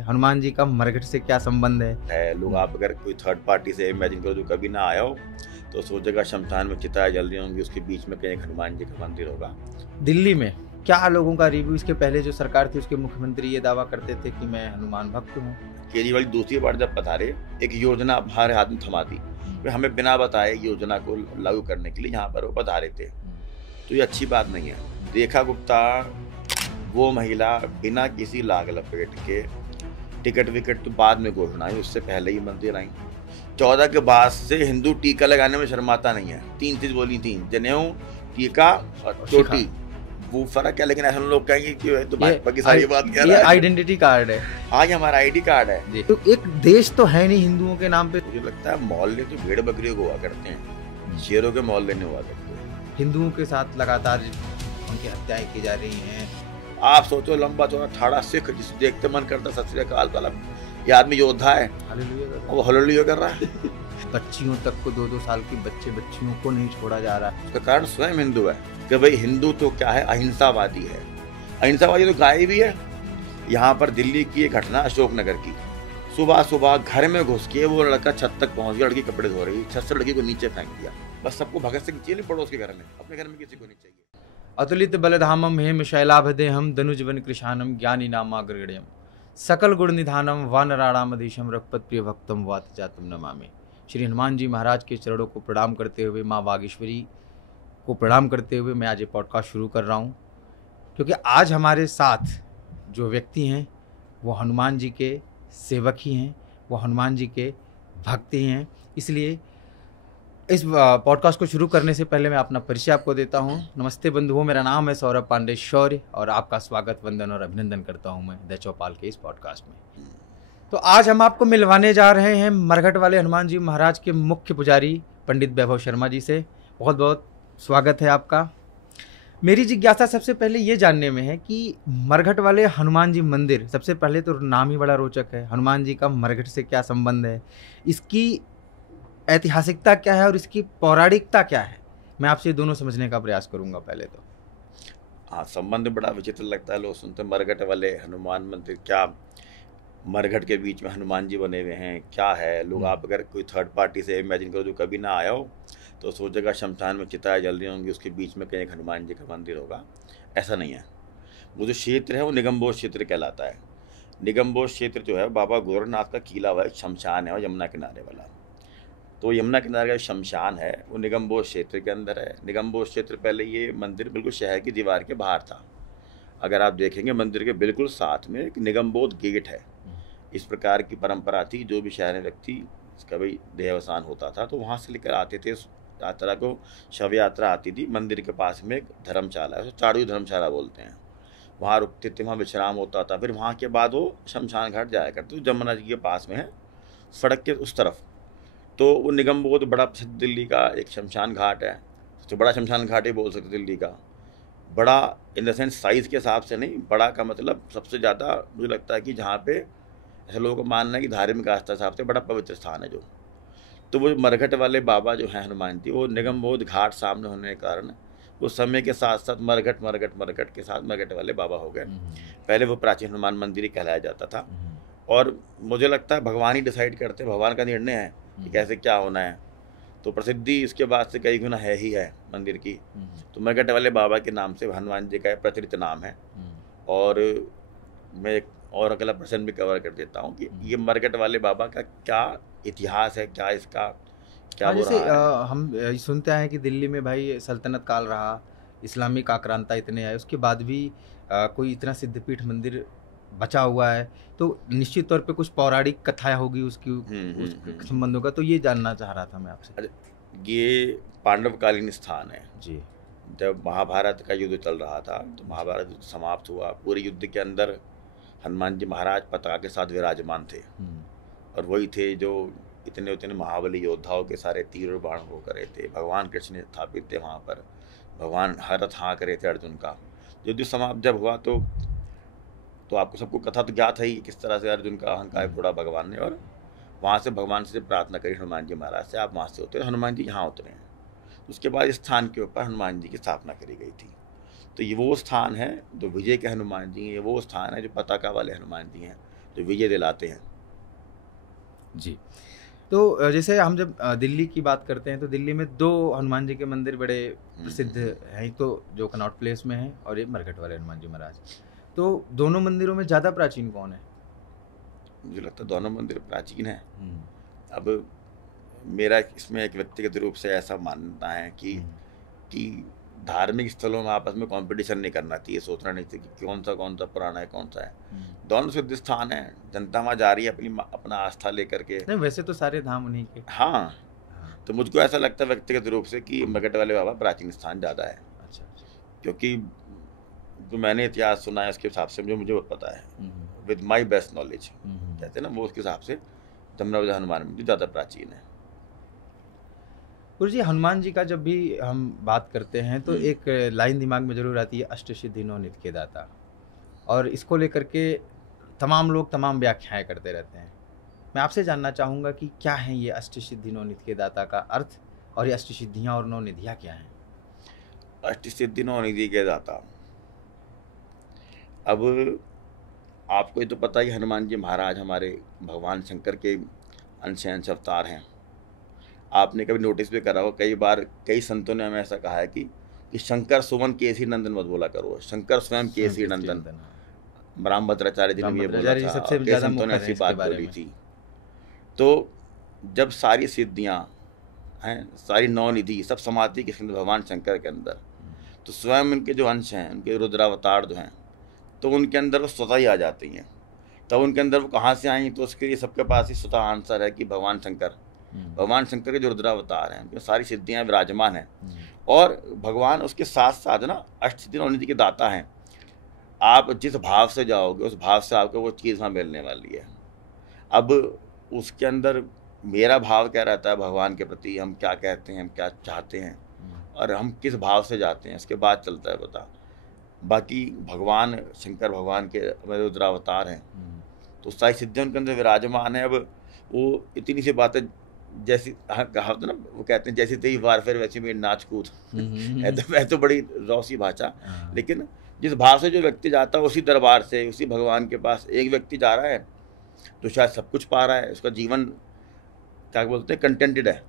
हनुमान जी का मरघट से क्या संबंध है? लोग आप अगर कोई थर्ड पार्टी से इमेजिन करो जो कभी ना आया हो तो सोचेगा शमशान में चिताएं जल रही होंगी, उसके बीच में कहीं एक हनुमान जी का मंदिर होगा। दिल्ली में क्या लोगों का रिव्यू, इसके पहले जो सरकार थी उसके मुख्यमंत्री ये दावा करते थे कि मैं हनुमान भक्त हूँ। केजरीवाल दूसरी बार जब पधारे, एक योजना हमारे हाथ में थमा दी, वे हमें बिना बताए योजना को लागू करने के लिए यहाँ पर वो पधारे थे, तो ये अच्छी बात नहीं है। रेखा गुप्ता वो महिला बिना किसी लाग लपेट के टिकट विकेट तो बाद में घोषणा आई, उससे पहले ही मंदिर आई। 14 के बाद से हिंदू टीका लगाने में शर्माता नहीं है। 3 चीज बोली थी, जनेऊ, टीका और चोटी। वो फर्क है, लेकिन ऐसे लोग कहेंगे कि तो भाजपा की सारी बात कह रहा है। ये आइडेंटिटी कार्ड है। हाँ, ये हमारा आईडी कार्ड है। तो एक देश तो है नहीं हिंदुओं के नाम पे। मुझे लगता है मोहल्ले तो भेड़ बकरियों को हुआ करते हैं, शेरों के मोहल्ले नहीं हुआ करते। हिंदुओं के साथ लगातार उनकी हत्याएं की जा रही हैं। आप सोचो, लंबा चौड़ा ठाड़ा सिख जिसे देखते मन करता सत श्री अकाल वाला, ये आदमी योद्धा है, वो हल्लेलुया कर रहा है। बच्चियों तक को 2-2 साल की बच्चियों को नहीं छोड़ा जा रहा है। उसका कारण स्वयं हिंदू है कि भाई हिंदू तो क्या है, अहिंसावादी है। अहिंसावादी तो गाय भी है। यहाँ पर दिल्ली की एक घटना अशोकनगर की, सुबह सुबह घर में घुस के वो लड़का छत तक पहुंच गया, लड़की कपड़े धो रही, छत से लड़की को नीचे फेंक दिया। बस सबको भगत सिंह चाहिए नहीं पड़ोस के घर में, अपने घर में किसी को नहीं चाहिए। अतुलित बलधामम हेम शैलाभदेहम धनुजवन कृशानम ज्ञानी नामाग्रगण्यम सकल गुण निधानम वानराणामधीशम रघुपत प्रिय भक्तम वात जातम नमामि। श्री हनुमान जी महाराज के चरणों को प्रणाम करते हुए, माँ वागीश्वरी को प्रणाम करते हुए मैं आज ये पॉडकास्ट शुरू कर रहा हूँ, क्योंकि आज हमारे साथ जो व्यक्ति हैं वो हनुमान जी के सेवक ही हैं, वो हनुमान जी के भक्त ही हैं। इसलिए इस पॉडकास्ट को शुरू करने से पहले मैं अपना परिचय आपको देता हूं। नमस्ते बंधुओं, मेरा नाम है सौरभ पांडे शौर्य और आपका स्वागत, वंदन और अभिनंदन करता हूं मैं द चौपाल के इस पॉडकास्ट में। तो आज हम आपको मिलवाने जा रहे हैं मरघट वाले हनुमान जी महाराज के मुख्य पुजारी पंडित वैभव शर्मा जी से। बहुत बहुत स्वागत है आपका। मेरी जिज्ञासा सबसे पहले ये जानने में है कि मरघट वाले हनुमान जी मंदिर, सबसे पहले तो नाम ही बड़ा रोचक है। हनुमान जी का मरघट से क्या संबंध है, इसकी ऐतिहासिकता क्या है और इसकी पौराणिकता क्या है, मैं आपसे दोनों समझने का प्रयास करूंगा पहले तो। हाँ, संबंध बड़ा विचित्र लगता है। लोग सुनते मरघट वाले हनुमान मंदिर, क्या मरघट के बीच में हनुमान जी बने हुए हैं, क्या है। लोग आप अगर कोई थर्ड पार्टी से इमेजिन करो जो कभी ना आया हो तो सोचेगा शमशान में चिताएं जल रही होंगी, उसके बीच में कहीं एक हनुमान जी का मंदिर होगा। ऐसा नहीं है। वो जो क्षेत्र है वो निगमबोध क्षेत्र कहलाता है। निगमबोध क्षेत्र जो है बाबा गोरखनाथ का किला हुआ है, शमशान है, और यमुना किनारे वाला। तो यमुना किनारे का शमशान है वो निगमबोध क्षेत्र के अंदर है। निगमबोध क्षेत्र, पहले ये मंदिर बिल्कुल शहर की दीवार के बाहर था। अगर आप देखेंगे मंदिर के बिल्कुल साथ में एक निगमबोध गेट है। इस प्रकार की परंपरा थी, जो भी शहर में व्यक्ति इसका भाई देहावसान होता था तो वहाँ से लेकर आते थे। यात्रा को शव यात्रा आती थी। मंदिर के पास में एक धर्मशाला है, चाड़ू धर्मशाला बोलते हैं, वहाँ रुकते थे, वहाँ विश्राम होता था। फिर वहाँ के बाद वो शमशान घाट जाया करते। तो जमुना जी के पास में है, सड़क के उस तरफ। तो वो निगमबोध बड़ा प्रसिद्ध दिल्ली का एक शमशान घाट है, सबसे बड़ा शमशान घाट ही बोल सकते दिल्ली का। बड़ा इन द सेंस साइज़ के हिसाब से नहीं, बड़ा का मतलब सबसे ज़्यादा मुझे लगता है कि जहाँ पे ऐसे लोगों का मानना है कि धार्मिक आस्था हिसाब से बड़ा पवित्र स्थान है जो। तो वो मरघट वाले बाबा जो हैं हनुमान जी, वो निगमबोध घाट सामने होने के कारण वो समय के साथ साथ मरघट के साथ मरघट वाले बाबा हो गए। पहले वो प्राचीन हनुमान मंदिर ही कहलाया जाता था। और मुझे लगता है भगवान ही डिसाइड करते हैं, भगवान का निर्णय है कि कैसे क्या होना है। तो प्रसिद्धि इसके बाद से कई गुना है ही है मंदिर की। तो मरघट वाले बाबा के नाम से हनुमान जी का प्रचलित नाम है। और मैं एक और अगला प्रश्न भी कवर कर देता हूँ कि ये मरघट वाले बाबा का क्या इतिहास है, क्या इसका क्या वो जैसे रहा है। हम सुनते हैं कि दिल्ली में भाई सल्तनत काल रहा, इस्लामिक आक्रांता इतने आए, उसके बाद भी कोई इतना सिद्धपीठ मंदिर बचा हुआ है, तो निश्चित तौर पे कुछ पौराणिक कथाएं होगी उसके संबंधों का। तो ये जानना चाह रहा था मैं आपसे। ये पांडवकालीन स्थान है जी। जब महाभारत का युद्ध चल रहा था तो महाभारत युद्ध समाप्त हुआ। पूरे युद्ध के अंदर हनुमान जी महाराज पताका के साथ विराजमान थे, और वही थे जो इतने उतने महाबली योद्धाओं के सारे तीर और बाण हो करे थे। भगवान कृष्ण स्थापित थे वहाँ पर, भगवान हरथ हाँ करे थे अर्जुन का। युद्ध समाप्त जब हुआ तो आपको सबको कथा तो ज्ञात है ही किस तरह से अर्जुन का अहंकार तोड़ा भगवान ने, और वहाँ से भगवान से प्रार्थना करी हनुमान जी महाराज से, आप वहाँ से उतरे, हनुमान जी यहाँ उतरे हैं। उसके बाद इस स्थान के ऊपर हनुमान जी की स्थापना करी गई थी। तो ये वो स्थान है जो विजय के हनुमान जी हैं, ये वो स्थान है जो पताका वाले हनुमान जी हैं, जो विजय दिलाते हैं। जी। तो जैसे हम जब दिल्ली की बात करते हैं तो दिल्ली में 2 हनुमान जी के मंदिर बड़े प्रसिद्ध हैं। एक तो जो कनॉट प्लेस में है और एक मरघट वाले हनुमान जी महाराज। तो दोनों मंदिरों में ज़्यादा प्राचीन कौन है? मुझे लगता है दोनों मंदिर प्राचीन हैं। अब मेरा इसमें एक व्यक्तिगत रूप से ऐसा मानना है कि धार्मिक स्थलों में आपस में कंपटीशन नहीं करना चाहिए, सोचना नहीं चाहिए कि कौन सा पुराना है कौन सा है। दोनों सिद्ध स्थान है, जनता वहाँ जा रही है अपना आस्था लेकर के। नहीं, वैसे तो सारे धाम उन्हीं के। हाँ, तो मुझको ऐसा लगता है व्यक्तिगत रूप से कि मरघट वाले बाबा प्राचीन स्थान ज़्यादा है। अच्छा। क्योंकि जो मैंने इतिहास सुना है उसके हिसाब से मुझे पता है, विद माई बेस्ट नॉलेज कहते हैं ना, वो उसके हिसाब से जमना हनुमान मंदिर ज़्यादा प्राचीन है। गुरु जी, हनुमान जी का जब भी हम बात करते हैं तो एक लाइन दिमाग में जरूर आती है, अष्टसिद्धि नवनिधि के दाता, और इसको लेकर के तमाम लोग तमाम व्याख्याएं करते रहते हैं। मैं आपसे जानना चाहूँगा कि क्या है ये अष्टसिद्धि नवनिधि के दाता का अर्थ, और ये अष्टसिद्धियाँ और नवनिधियाँ क्या हैं? अष्टसिद्धि नवनिधि के दाता, अब आपको ये तो पता ही, हनुमान जी महाराज हमारे भगवान शंकर के अंश अवतार हैं। आपने कभी नोटिस भी करा हो, कई बार कई संतों ने हमें ऐसा कहा है कि शंकर सुमन केसी नंदन मत बोला करो, शंकर स्वयं केसी नंदन। रामभद्राचार्य जी ने ये बोला था, कई संतों ने ऐसी बात बोली थी। तो जब सारी सिद्धियाँ हैं, सारी नवनिधि सब समाधि किसके अंदर, भगवान शंकर के अंदर, तो स्वयं उनके जो अंश हैं, उनके रुद्रावतार जो हैं, तो उनके अंदर वो स्वतः ही आ जाती हैं। तब उनके अंदर वो कहाँ से आई, तो उसके लिए सबके पास ही स्वतः आंसर है कि भगवान शंकर के जो रुद्रावतार हैं, उनकी सारी सिद्धियाँ विराजमान हैं। और भगवान उसके साथ साथ ना अष्टसिद्धि नवनिधि के दाता हैं। आप जिस भाव से जाओगे उस भाव से आपको वो चीज़ वहाँ मिलने वाली है। अब उसके अंदर मेरा भाव क्या रहता है भगवान के प्रति, हम क्या कहते हैं, हम क्या चाहते हैं, और हम किस भाव से जाते हैं, इसके बाद चलता है पता। बाकी भगवान शंकर भगवान के रुद्रावतार हैं, तो सारी सिद्धियाँ उनके अंदर विराजमान है। अब वो इतनी सी बातें, जैसी कहावत ना, वो कहते हैं जैसी तेरी वार फिर वैसी मेरी नाच कूद है तो बड़ी रौसी भाषा। लेकिन जिस भाव से जो व्यक्ति जाता है, उसी दरबार से, उसी भगवान के पास एक व्यक्ति जा रहा है तो शायद सब कुछ पा रहा है, उसका जीवन क्या बोलते हैं, कंटेंटेड है।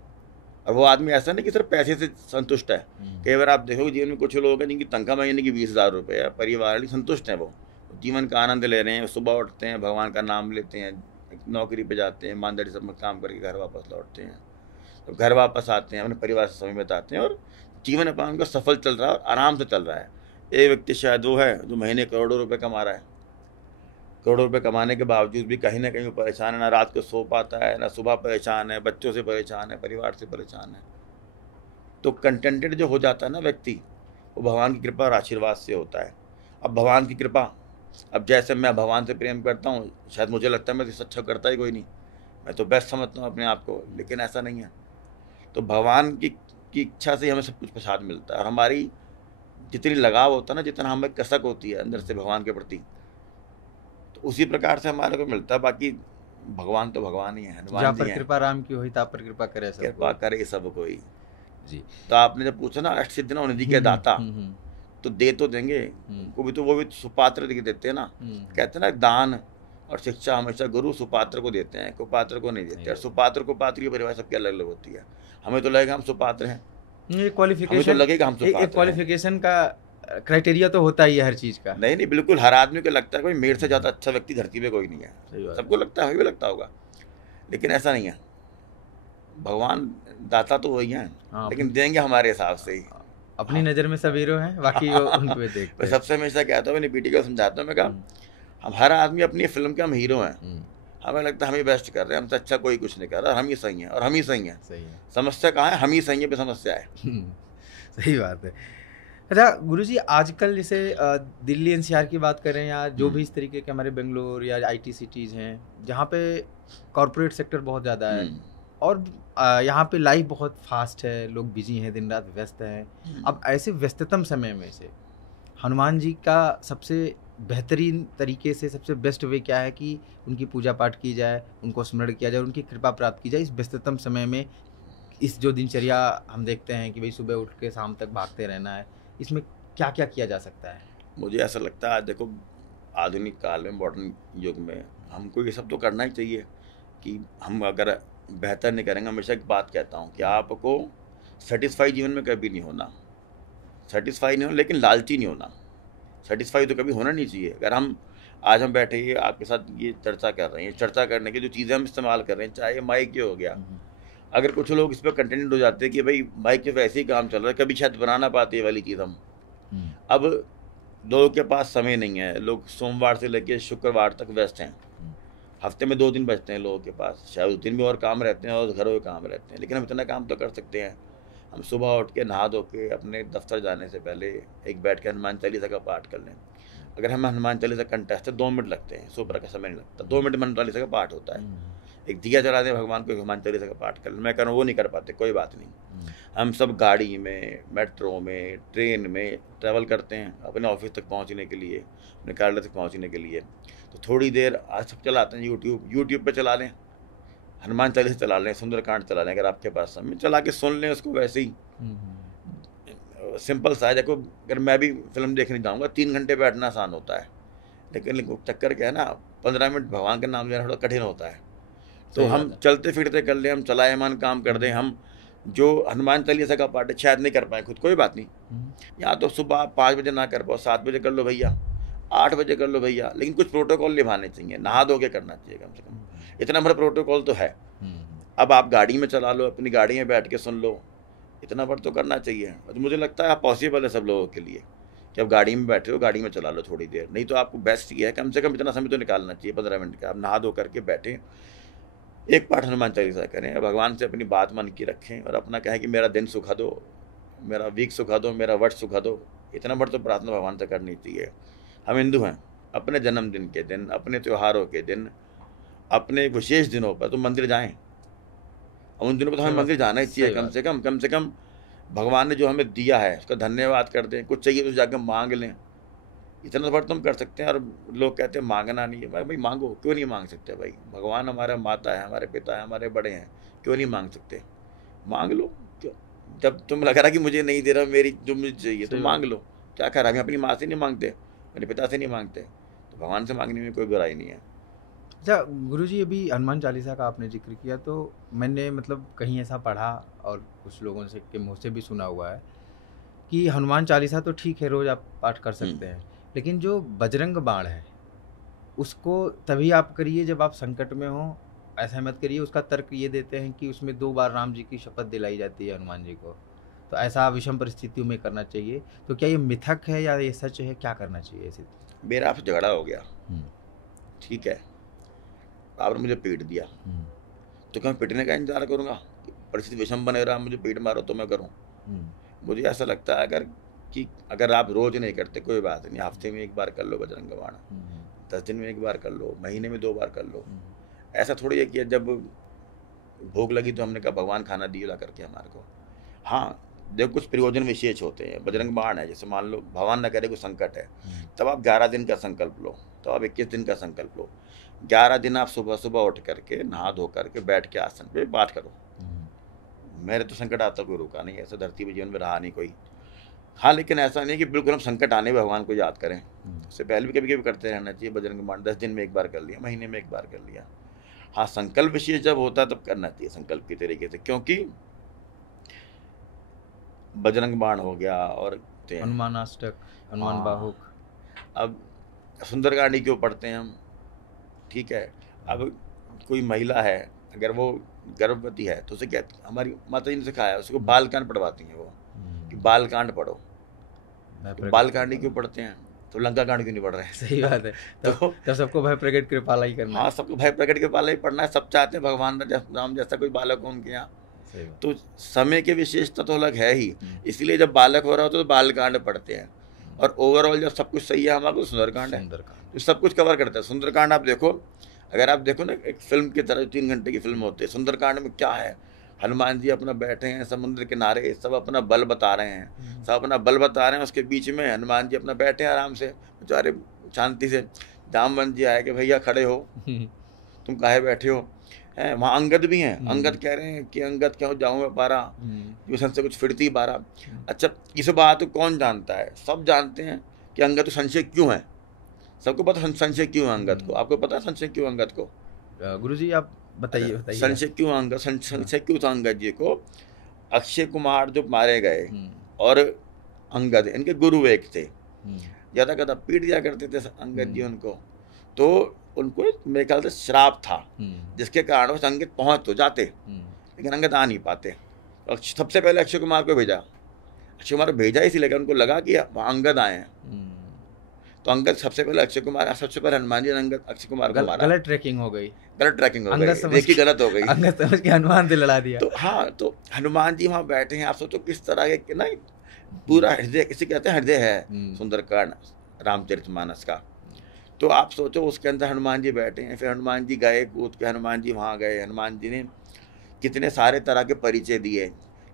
और वो आदमी ऐसा नहीं कि सिर्फ पैसे से संतुष्ट है। कई बार आप देखोगे जीवन में कुछ लोग हैं जिनकी तनख्वाह महीने की 20,000 रुपये है, परिवार वाले संतुष्ट हैं, वो जीवन का आनंद ले रहे हैं, सुबह उठते हैं, भगवान का नाम लेते हैं, नौकरी पे जाते हैं, ईमानदारी से काम करके घर वापस लौटते हैं, तो घर वापस आते हैं, अपने परिवार से समय बिताते हैं, और जीवन अपना उनका सफल चल रहा है और आराम से चल रहा है। एक व्यक्ति शायद वो है जो महीने करोड़ों रुपए कमा रहा है, करोड़ों रुपए कमाने के बावजूद भी कहीं ना कहीं परेशान है, ना रात को सो पाता है, ना सुबह परेशान है, बच्चों से परेशान है, परिवार से परेशान है। तो कंटेंटेड जो हो जाता है ना व्यक्ति, वो भगवान की कृपा और आशीर्वाद से होता है। अब भगवान की कृपा, अब जैसे मैं भगवान से प्रेम करता हूँ, शायद मुझे लगता है मैं इससे अच्छा करता ही कोई नहीं, मैं तो बेस्ट समझता हूँ अपने आप को, लेकिन ऐसा नहीं है। तो भगवान की इच्छा से हमें सब कुछ प्रसाद मिलता है, और हमारी जितनी लगाव होता है ना, जितना हमें कसक होती है अंदर से भगवान के प्रति, तो उसी प्रकार से हमारे को मिलता है। बाकी भगवान तो भगवान ही है, हनुमान जी हैं। कृपा राम की होई ता पर कृपा करे सब, कृपा करे सब कोई जी। तो आपने जब पूछा ना अष्टसिद्धि नवनिधि के दाता, तो दे तो देंगे उनको भी, तो वो भी सुपात्र देते हैं ना। कहते हैं ना, दान और शिक्षा हमेशा गुरु सुपात्र को देते हैं, कुपात्र को नहीं देते। और सुपात्र कुपात्र की परिभाषा सबकी अलग अलग होती है। हमें तो लगेगा हम सुपात्र हैं, ये क्वालिफिकेशन, हमें तो लगेगा हम सुपात्र हैं। क्वालिफिकेशन का क्राइटेरिया तो होता ही है हर चीज का। नहीं, बिल्कुल हर आदमी को लगता है कोई मेरे से ज़्यादा अच्छा व्यक्ति धरती पे कोई नहीं है, सबको लगता है, हमें भी लगता होगा, लेकिन ऐसा नहीं है। भगवान दाता तो वही हैं, लेकिन देंगे हमारे हिसाब से ही। अपनी नज़र में सब हीरो हैं, बाकी वो उनको देखते हैं। मैं सबसे हमेशा कहता हूँ, मैंने पीटी को समझाता हूँ, मैं कहा हम हर आदमी अपनी फिल्म के हम हीरो हैं। हमें लगता है हम ही बेस्ट कर रहे हैं, हमसे अच्छा कोई कुछ नहीं कर रहा, हम ही सही हैं, और हम ही सही हैं। समस्या कहाँ है, हम ही सही है पे समस्या है। सही बात है। अच्छा गुरुजी, आजकल जैसे दिल्ली एनसीआर की बात करें, या जो भी इस तरीके के हमारे बेंगलोर या आईटी सिटीज़ हैं, जहाँ पे कॉरपोरेट सेक्टर बहुत ज़्यादा है, और यहाँ पे लाइफ बहुत फास्ट है, लोग बिजी हैं, दिन रात व्यस्त हैं। अब ऐसे व्यस्ततम समय में से हनुमान जी का सबसे बेहतरीन तरीके से, सबसे बेस्ट वे क्या है कि उनकी पूजा पाठ की जाए, उनको स्मरण किया जाए, उनकी कृपा प्राप्त की जाए इस व्यस्ततम समय में? इस जो दिनचर्या हम देखते हैं कि भाई सुबह उठ के शाम तक भागते रहना है, इसमें क्या क्या किया जा सकता है? मुझे ऐसा लगता है, देखो आधुनिक काल में, मॉडर्न युग में हमको ये सब तो करना ही चाहिए कि हम अगर बेहतर नहीं करेंगे। हमेशा एक बात कहता हूँ कि आपको सेटिस्फाई जीवन में कभी नहीं होना, सेटिस्फाई नहीं होना, लेकिन लालची नहीं होना। सेटिस्फाई तो कभी होना नहीं चाहिए। अगर हम आज हम बैठे ही आपके साथ ये चर्चा कर रहे हैं, चर्चा करने की जो चीज़ें हम इस्तेमाल कर रहे हैं, चाहे माइक ये हो गया, अगर कुछ लोग इस पर कंटेंट हो जाते हैं कि भाई माइक पे वैसे ही काम चल रहा है, कभी शायद बना ना पाते ये वाली चीज़ हम। अब लोगों के पास समय नहीं है, लोग सोमवार से लेकर शुक्रवार तक व्यस्त हैं, हफ्ते में 2 दिन बचते हैं लोगों के पास, शायद उस दिन भी और काम रहते हैं और घरों में काम रहते हैं, लेकिन हम इतना काम तो कर सकते हैं। हम सुबह उठ के नहा धो के अपने दफ्तर जाने से पहले एक बैठ के हनुमान चालीसा का पाठ कर लें। अगर हम हनुमान चालीसा कंटेस्ट है 2 मिनट लगते हैं, सुबह का समय नहीं लगता, 2 मिनट में हनुमान चालीसा का पाठ होता है। एक दिया जला दें भगवान को, हनुमान चालीसा का पाठ कर लें। मैं कह रहा हूँ वो नहीं कर पाते, कोई बात नहीं। हम सब गाड़ी में, मेट्रो में, ट्रेन में ट्रैवल करते हैं अपने ऑफिस तक पहुँचने के लिए, अपने कार्यालय तक पहुँचने के लिए, तो थोड़ी देर आज सब चलाते हैं यूट्यूब पे चला लें, हनुमान चालीसा चला लें, सुंदरकांड चला लें, अगर आपके पास समय चला के सुन लें उसको। वैसे ही सिंपल सा है। देखो अगर मैं भी फिल्म देखने जाऊँगा 3 घंटे बैठना आसान होता है, लेकिन चक्कर क्या है ना, 15 मिनट भगवान का नाम लेना थोड़ा कठिन होता है। तो हम चलते फिरते कर लें, हम चलायमान काम कर दें, हम जो हनुमान चालीसा का पाठ शायद नहीं कर पाए खुद, कोई बात नहीं। यहाँ तो सुबह 5 बजे ना कर पाओ, 7 बजे कर लो भैया, 8 बजे कर लो भैया, लेकिन कुछ प्रोटोकॉल निभाने चाहिए, नहा धो के करना चाहिए कम से कम, इतना बड़ा प्रोटोकॉल तो है। अब आप गाड़ी में चला लो, अपनी गाड़ी में बैठ के सुन लो, इतना बड़ा तो करना चाहिए। तो मुझे लगता है पॉसिबल है सब लोगों के लिए कि आप गाड़ी में बैठे हो, गाड़ी में चला लो थोड़ी देर। नहीं तो आपको बेस्ट ये है कम से कम इतना समय तो निकालना चाहिए, 15 मिनट का। आप नहा धो करके बैठें, एक पाठ हनुमान चालीसा करें, भगवान से अपनी बात मन की रखें और अपना कहें कि मेरा दिन सुखा दो, मेरा वीक सुखा दो, मेरा वर्ष सुखा दो। इतना बड़ा तो प्रार्थना भगवान से करनी चाहिए। हम हिंदू हैं, अपने जन्मदिन के दिन, अपने त्योहारों के दिन, अपने विशेष दिनों पर तो मंदिर जाएं। उन दिनों पर तो हमें मंदिर जाना ही चाहिए कम से कम भगवान ने जो हमें दिया है उसका धन्यवाद कर दें। कुछ चाहिए तो जाकर मांग लें, इतना बड़ा तुम कर सकते हैं। और लोग कहते हैं मांगना नहीं है, भाई मांगो, क्यों नहीं मांग सकते भाई? भगवान हमारा माता है, हमारे पिता है, हमारे बड़े हैं, क्यों नहीं मांग सकते? मांग लो। जब तुम लग रहा कि मुझे नहीं दे रहा, मेरी जो मुझे चाहिए तो मांग लो। क्या खरा, हम अपनी माँ से नहीं मांगते, मेरे पिता से नहीं मांगते, तो भगवान से मांगने में कोई बुराई नहीं है। अच्छा गुरुजी, अभी हनुमान चालीसा का आपने जिक्र किया, तो मैंने मतलब कहीं ऐसा पढ़ा और कुछ लोगों से के मुँह से भी सुना हुआ है कि हनुमान चालीसा तो ठीक है, रोज़ आप पाठ कर सकते हैं, लेकिन जो बजरंग बाण है उसको तभी आप करिए जब आप संकट में हो, ऐसा मत करिए। उसका तर्क ये देते हैं कि उसमें 2 बार राम जी की शपथ दिलाई जाती है हनुमान जी को, तो ऐसा विषम परिस्थितियों में करना चाहिए। तो क्या ये मिथक है या ये सच है, क्या करना चाहिए ऐसे? मेरा आपसे झगड़ा हो गया, ठीक है, आपने मुझे पीट दिया, तो क्या मैं पिटने का इंतजार करूँगा? परिस्थिति विषम बने रहा, मुझे पीट मारो तो मैं करूँ? मुझे ऐसा लगता है अगर आप रोज नहीं करते कोई बात नहीं, हफ्ते में 1 बार कर लो बजरंग बाण, 10 दिन में 1 बार कर लो, महीने में 2 बार कर लो। ऐसा थोड़ी है कि जब भूख लगी तो हमने कहा भगवान खाना दिए ला करके हमारे को। हाँ, देखो कुछ प्रयोजन विशेष होते हैं। बजरंग बाण है, जैसे मान लो भगवान ना करे कोई संकट है, तब आप 11 दिन का संकल्प लो, तो आप 21 दिन का संकल्प लो। 11 दिन आप सुबह सुबह उठ करके नहा धो करके बैठ के आसन पे बात करो। मेरे तो संकट आता कोई रुका नहीं, ऐसा धरती पे जीवन में रहा नहीं कोई। हाँ, लेकिन ऐसा नहीं कि बिल्कुल हम संकट आने भगवान को याद करें, उससे पहले भी कभी कभी करते रहना चाहिए। बजरंग बाण 10 दिन में 1 बार कर लिया, महीने में 1 बार कर लिया। हाँ, संकल्प विशेष जब होता है तब करना चाहिए संकल्प की तरीके से, क्योंकि बजरंग बाण हो गया और हनुमानाष्टक, हनुमान बाहुक, अब सुंदरकांड क्यों पढ़ते हैं हम, ठीक है। अब कोई महिला है, अगर वो गर्भवती है तो उसे कहती, हमारी माता जी ने सिखाया, उसको बालकांड पढ़वाती हैं वो, कि बालकांड पढ़ो। तो बालकांड क्यों पढ़ते हैं, तो लंका कांड क्यों नहीं पढ़ रहे हैं? सही बात है। तो सबको भय प्रकट कृपाला ही करना। हाँ, सबको भय प्रकट कृपाला ही पढ़ना है। सब चाहते हैं भगवान राम जैसा कोई बालक हो उनके यहाँ। तो समय के विशेषता तो अलग है ही, इसलिए जब बालक हो रहा होता तो बालकांड पढ़ते हैं, और ओवरऑल जब सब कुछ सही है हमारा तो सुंदरकांड है, तो सब कुछ कवर करता है। सुंदरकांड आप देखो, अगर आप देखो ना एक फिल्म की तरह, 3 घंटे की फिल्म होती है, सुंदरकांड में क्या है, हनुमान जी अपना बैठे हैं समुद्र किनारे, सब अपना बल बता रहे हैं, सब अपना बल बता रहे हैं। उसके बीच में हनुमान जी अपना बैठे हैं आराम से, बेचारे शांति से। जामवंत जी आए कि भैया खड़े हो, तुम काहे बैठे हो? हैं वहाँ अंगद भी हैं, अंगद कह रहे हैं कि अंगद क्यों जाऊँ मैं पारा, जो से कुछ फिरती पारा। अच्छा, इस बात को कौन जानता है? सब जानते हैं कि अंगद तो संशय क्यों है, सबको पता संशय क्यों अंगद को, आपको पता है संशय क्यों अंगद को? गुरुजी आप बताइए बताइए। संशय क्यों अंगद, संशय क्यों था अंगद जी को? अक्षय कुमार जो मारे गए और अंगद इनके गुरु एक थे, ज़्यादा कदा पीट दिया करते थे अंगद जी उनको, तो उनको मेरे ख्याल से श्राप था जिसके कारण वो अंगद पहुंच तो जाते लेकिन अंगद आ नहीं पाते। और सबसे पहले अक्षय कुमार को भेजा, अक्षय कुमार को भेजा इसीलिए कि उनको लगा कि अंगद आए हैं, तो अंगद सबसे पहले अक्षय कुमार, सबसे पहले हनुमान जी ने अंगद अक्षय कुमार को मारा। गलत ट्रैकिंग हो गई, गलत ट्रैकिंग हो गई, देखी गलत हो गई, अंगद समझ के हनुमान से लड़ा दिया। तो हाँ, तो हनुमान जी वहाँ बैठे हैं, आप सोचो किस तरह के ना पूरा हृदय, किसी कहते हैं हृदय है सुंदरकांड रामचरितमानस का, तो आप सोचो उसके अंदर हनुमान जी बैठे हैं। फिर हनुमान जी गए कूद के, हनुमान जी वहाँ गए, हनुमान जी ने कितने सारे तरह के परिचय दिए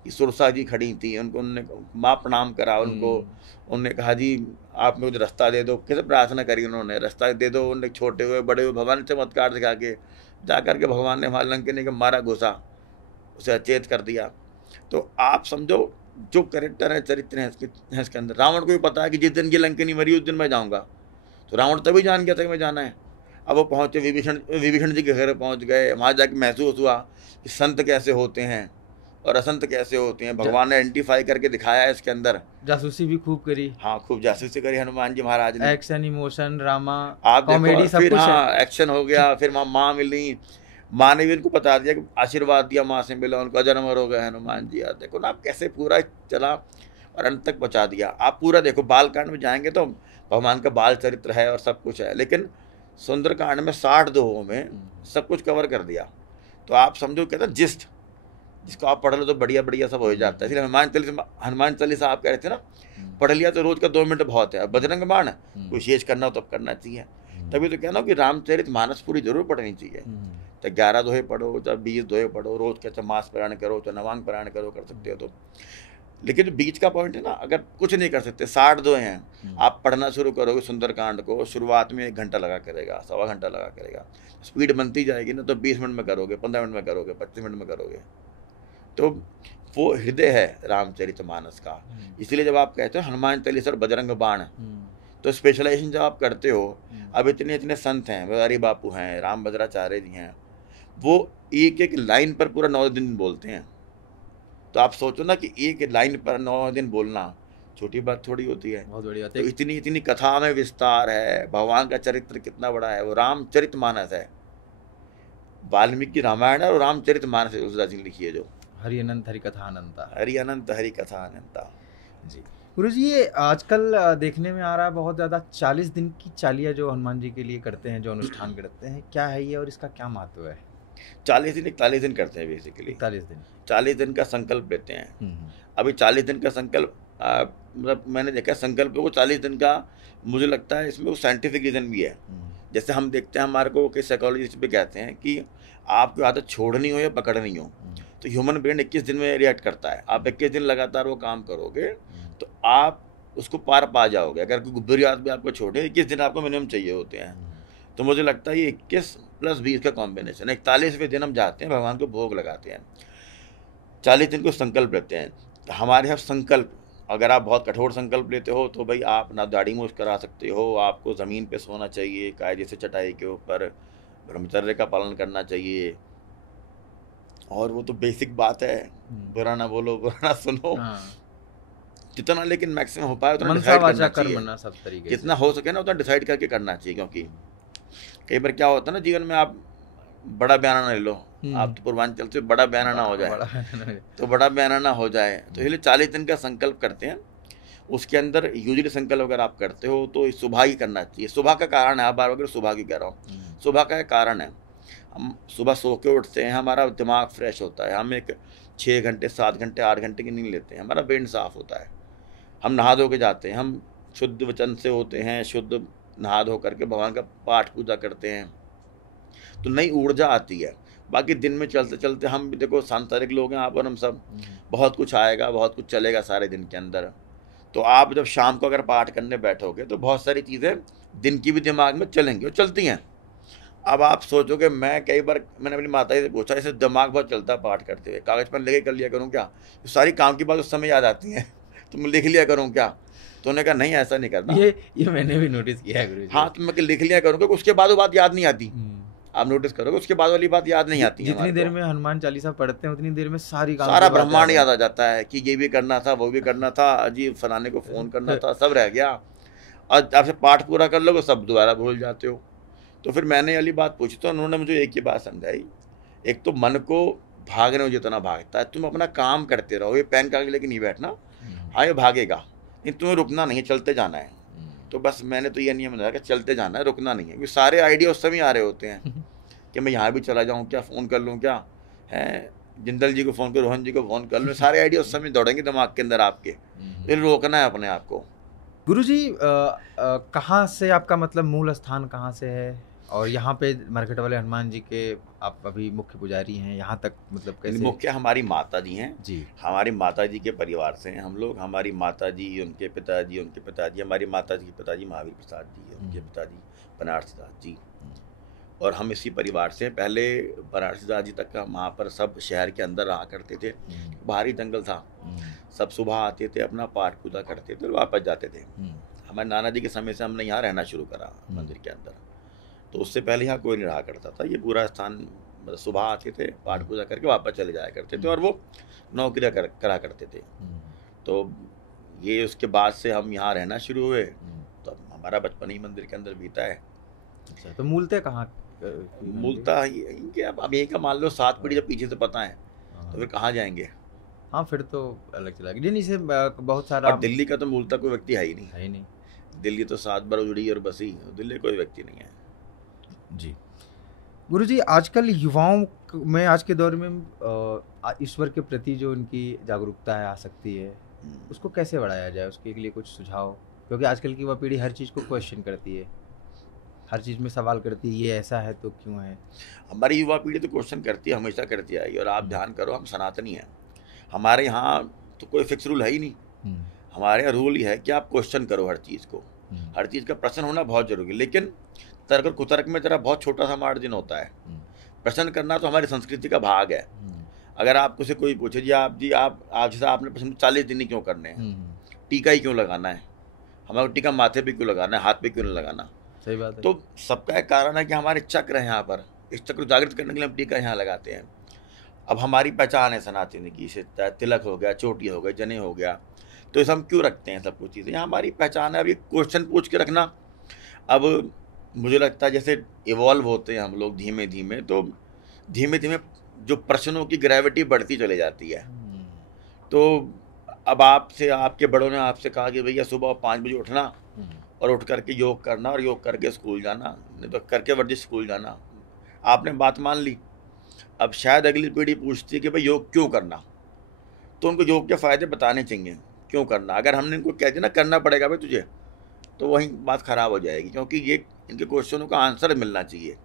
कि सुरसा जी खड़ी थी, उनको उन्होंने माँ प्रणाम करा उनको, उन्होंने कहा जी आप मुझे रास्ता दे दो, कैसे प्रार्थना करी उन्होंने, रास्ता दे दो, उन्होंने छोटे हुए बड़े हुए भगवान ने चमत्कार दिखा के जा करके भगवान ने वहाँ लंकिनी के मारा घुसा, उसे अचेत कर दिया। तो आप समझो जो कैरेक्टर है, चरित्र है इसके अंदर। रावण को भी पता है कि जिस दिन की लंकिनी मरी उस दिन मैं जाऊँगा, तो रावण तभी जान गया था कि मैं जाना है। अब वो पहुँचे विभीषण जी के घर पहुँच गए, वहाँ जाके महसूस हुआ कि संत कैसे होते हैं और असंत कैसे होते हैं, भगवान ने आइडेंटिफाई करके दिखाया है इसके अंदर। जासूसी भी खूब करी, हाँ खूब जासूसी करी हनुमान जी महाराज ने, एक्शन, इमोशन, ड्रामा, आप कॉमेडी, सब फिर कुछ हाँ एक्शन हो गया। फिर माँ मिली, माँ ने भी उनको बता दिया कि आशीर्वाद दिया, माँ से मिला, उनको अजर अमर हो गए हनुमान जी। यार देखो ना आप कैसे पूरा चला और अंत तक पहुँचा दिया। आप पूरा देखो, बालकांड में जाएंगे तो भगवान का बाल चरित्र है और सब कुछ है, लेकिन सुंदरकांड में 60 दोहों में सब कुछ कवर कर दिया। तो आप समझो कहते हैं जिस्ट, जिसको आप पढ़ लो तो बढ़िया बढ़िया सब हो जाता है। इसलिए हनुमान चालीसा आप कह रहे थे ना, पढ़ लिया तो रोज का 2 मिनट बहुत है। बजरंग बाण कोई शेष करना हो तब करना चाहिए। तभी तो कहना कि रामचरित मानस पूरी जरूर पढ़नी चाहिए। तो 11 दोहे पढ़ो, चाहे 20 दोहे पढ़ो, रोज के मास पारायण करो, चाहे नवांग पारायण करो, कर सकते हो तो। लेकिन जो बीच का पॉइंट है ना, अगर कुछ नहीं कर सकते, 60 दोहे हैं, आप पढ़ना शुरू करोगे सुंदरकांड को, शुरुआत में 1 घंटा लगा करेगा, सवा घंटा लगा करेगा, स्पीड बनती जाएगी ना तो 20 मिनट में करोगे, 15 मिनट में करोगे, 25 मिनट में करोगे। तो वो हृदय है रामचरितमानस का। इसलिए जब आप कहते हो हनुमान चालीसा और बजरंग बाण, तो स्पेशलाइजेशन जब आप करते हो, अब इतने संत हैं, बिहारी बापू हैं, राम भद्राचार्य जी हैं, वो एक एक लाइन पर पूरा 9 दिन बोलते हैं। तो आप सोचो ना कि एक लाइन पर 9 दिन बोलना छोटी बात थोड़ी होती है। बहुत बढ़िया। तो इतनी कथा में विस्तार है, भगवान का चरित्र कितना बड़ा है, वो रामचरितमानस है। वाल्मीकि रामायण और रामचरितमानस तुलसीदास जी ने लिखी है, जो हरि अनंत हरि कथा अनंता, हरि अनंत हरि कथा अनंता जी। गुरुजी ये आजकल देखने में आ रहा है बहुत ज़्यादा 40 दिन की चालिया जो हनुमान जी के लिए करते हैं, जो अनुष्ठान करते हैं, क्या है ये और इसका क्या महत्व है? 40 दिन 41 दिन करते हैं बेसिकली। 40 दिन का संकल्प लेते हैं। अभी 40 दिन का संकल्प मतलब मैंने देखा संकल्प को 40 दिन का, मुझे लगता है इसमें वो साइंटिफिक रीज़न भी है। जैसे हम देखते हैं हमारे को कि साइकोलॉजिस्ट भी कहते हैं कि आपको आदत छोड़नी हो या पकड़नी हो, तो ह्यूमन ब्रेन 21 दिन में रिएक्ट करता है। आप 21 दिन लगातार वो काम करोगे तो आप उसको पार पा जाओगे। अगर कोई बुरी आदत भी आपको छोड़े, 21 दिन आपको मिनिमम चाहिए होते हैं। तो मुझे लगता है ये 21 + 20 का कॉम्बिनेशन है। 41वें दिन हम जाते हैं, भगवान को भोग लगाते हैं, 40 दिन को संकल्प लेते हैं। तो हमारे यहाँ संकल्प, अगर आप बहुत कठोर संकल्प लेते हो तो भाई आप ना दाढ़ी मूछ करा सकते हो, आपको ज़मीन पे सोना चाहिए, कायदे से चटाई के ऊपर, ब्रह्मचर्य का पालन करना चाहिए, और वो तो बेसिक बात है, बुरा ना बोलो, बुरा ना सुनो, जितना लेकिन मैक्सिमम हो पाए उतना डिसाइड करना चाहिए, सब तरीके जितना हो सके ना उतना डिसाइड करके करना चाहिए। क्योंकि कई बार क्या होता है ना जीवन में, आप बड़ा बयाना ना ले लो, आप तो पूर्वांचल से, बड़ा बयाना ना हो जाए, तो बड़ा बयाना ना हो जाए, तो इसलिए 40 दिन का संकल्प करते हैं। उसके अंदर यूजुअली संकल्प अगर आप करते हो तो सुबह ही करना चाहिए। सुबह का कारण है, आप बार बार सुबह की कह रहा हूँ, सुबह का कारण है, हम सुबह सो के उठते हैं, हमारा दिमाग फ्रेश होता है, हम एक 6 घंटे 7 घंटे 8 घंटे की नींद लेते हैं, हमारा ब्रेन साफ होता है, हम नहा धो के जाते हैं, हम शुद्ध वचन से होते हैं, शुद्ध नहा धो करके भगवान का पाठ पूजा करते हैं, तो नई ऊर्जा आती है। बाकी दिन में चलते चलते हम भी देखो सांसारिक लोग हैं आप और हम सब, बहुत कुछ आएगा, बहुत कुछ चलेगा सारे दिन के अंदर। तो आप जब शाम को अगर पाठ करने बैठोगे तो बहुत सारी चीज़ें दिन की भी दिमाग में चलेंगी और चलती हैं। अब आप सोचोगे, मैं कई बार मैंने अपनी माता जी से पूछा, ऐसे दिमाग बहुत चलता है पाठ करते हुए, कागज़ पेन लेके कर लिया करूँ क्या? तो सारी काम की बात उस समय याद आती हैं, तो मैं लिख लिया करूँ क्या? तो उन्होंने कहा नहीं ऐसा नहीं करना। ये मैंने भी नोटिस किया है गुरुजी। हाँ, तो मैं लिख लिया करूँगा, उसके बाद वो बात याद नहीं आती। आप नोटिस करोगे उसके बाद वाली बात याद नहीं आती है। जितनी देर में हनुमान चालीसा पढ़ते हैं उतनी देर में सारा ब्रह्मांड याद आ जाता है कि ये भी करना था, वो भी करना था, जी फलाने को फ़ोन करना था, सब रह गया। और आपसे पाठ पूरा कर लोगे सब दोबारा भूल जाते हो। तो फिर मैंने वाली बात पूछी तो उन्होंने मुझे एक ही बात समझाई, एक तो मन को भागने में जितना भागता है, तुम अपना काम करते रहो, ये पेन कागज लेके नहीं बैठना, हाँ ये भागेगा, नहीं तुम्हें रुकना नहीं है, चलते जाना है। तो बस मैंने तो ये नियम बनाया कि चलते जाना है, रुकना नहीं है, क्योंकि सारे आइडिया उस समय आ रहे होते हैं कि मैं यहाँ भी चला जाऊँ क्या, फ़ोन कर लूँ क्या, है जिंदल जी को फ़ोन कर, रोहन जी को फ़ोन कर लूँ, सारे आइडिया उस समय दौड़ेंगे दिमाग के अंदर आपके। फिर रोकना है अपने आप को। गुरुजी कहाँ से आपका मतलब मूल स्थान कहाँ से है, और यहाँ पे मरघट वाले हनुमान जी के आप अभी मुख्य पुजारी हैं, यहाँ तक मतलब कैसे? मुख्य हमारी माता जी हैं जी। हमारी माता जी के परिवार से हैं हम लोग। हमारी माता जी, उनके पिताजी, हमारी माता जी के पिताजी महावीर प्रसाद जी, उनके पिताजी बनारसी दास जी, और हम इसी परिवार से। पहले बनारसी दास जी तक का वहाँ पर सब शहर के अंदर रहा करते थे, बाहरी जंगल था, सब सुबह आते थे, अपना पाठ पूजा करते थे और वापस जाते थे। हमारे नाना जी के समय से हमने यहाँ रहना शुरू करा मंदिर के अंदर, तो उससे पहले यहाँ कोई नहीं रहा करता था। ये पूरा स्थान मतलब सुबह आते थे, पाठ पूजा करके वापस चले जाया करते थे, और वो नौकरियाँ करा करते थे। तो ये उसके बाद से हम यहाँ रहना शुरू हुए, तो हमारा बचपन ही मंदिर के अंदर बीता है। अच्छा, तो मूलतः कहाँ? मूलतः इनके अब यही का मान लो 7 पीढ़ी जब पीछे से पता है तो फिर कहाँ जाएंगे? हाँ, फिर तो अलग चला गया। नहीं, से बहुत सारा। और दिल्ली का तो मूलतः कोई व्यक्ति है ही नहीं। है ही नहीं। दिल्ली तो 7 बार उजड़ी और बसी, दिल्ली कोई व्यक्ति नहीं है। जी गुरुजी, आजकल युवाओं में, आज के दौर में ईश्वर के प्रति जो उनकी जागरूकता है, आसक्ति है, उसको कैसे बढ़ाया जाए? उसके लिए कुछ सुझाव, क्योंकि आजकल की युवा पीढ़ी हर चीज़ को क्वेश्चन करती है, हर चीज़ में सवाल करती है, ये ऐसा है तो क्यों है? हमारी युवा पीढ़ी तो क्वेश्चन करती है, हमेशा करती आई। और आप ध्यान करो, हम सनातनी हैं, हमारे यहाँ तो कोई फिक्स रूल है ही नहीं। हमारे यहाँ रूल ही है कि आप क्वेश्चन करो हर चीज़ को, हर चीज़ का प्रश्न होना बहुत जरूरी है। लेकिन तर्क और कुतर्क में जरा बहुत छोटा सा मार्जिन होता है। प्रश्न करना तो हमारी संस्कृति का भाग है। अगर आपको से कोई पूछे जी आप जैसा आपने प्रश्न 40 दिन ही क्यों करने हैं, टीका ही क्यों लगाना है, हमारे टीका माथे पे क्यों लगाना है, हाथ पे क्यों नहीं लगाना? सही बात है। तो सबका एक कारण है कि हमारे चक्र हैं यहाँ पर, इस चक्र को जागृत करने के लिए हम टीका यहाँ लगाते हैं। अब हमारी पहचान है सनातनी की, तिलक हो गया, चोटी हो गई, जने हो गया, तो इसे हम क्यों रखते हैं? सब कुछ चीज़ें यहाँ हमारी पहचान है। अब ये क्वेश्चन पूछ के रखना, अब मुझे लगता है जैसे इवॉल्व होते हैं हम लोग धीमे धीमे, तो धीमे धीमे जो प्रश्नों की ग्रेविटी बढ़ती चली जाती है। तो अब आपसे, आपके बड़ों ने आपसे कहा कि भैया सुबह 5 बजे उठना और उठ करके योग करना और योग करके स्कूल जाना, नहीं तो करके वर्जिश स्कूल जाना, आपने बात मान ली। अब शायद अगली पीढ़ी पूछती है कि भाई योग क्यों करना, तो उनको योग के फ़ायदे बताने चाहिए क्यों करना। अगर हमने इनको कह दिया ना करना पड़ेगा भाई तुझे, तो वहीं बात ख़राब हो जाएगी, क्योंकि ये इनके क्वेश्चनों का आंसर मिलना चाहिए।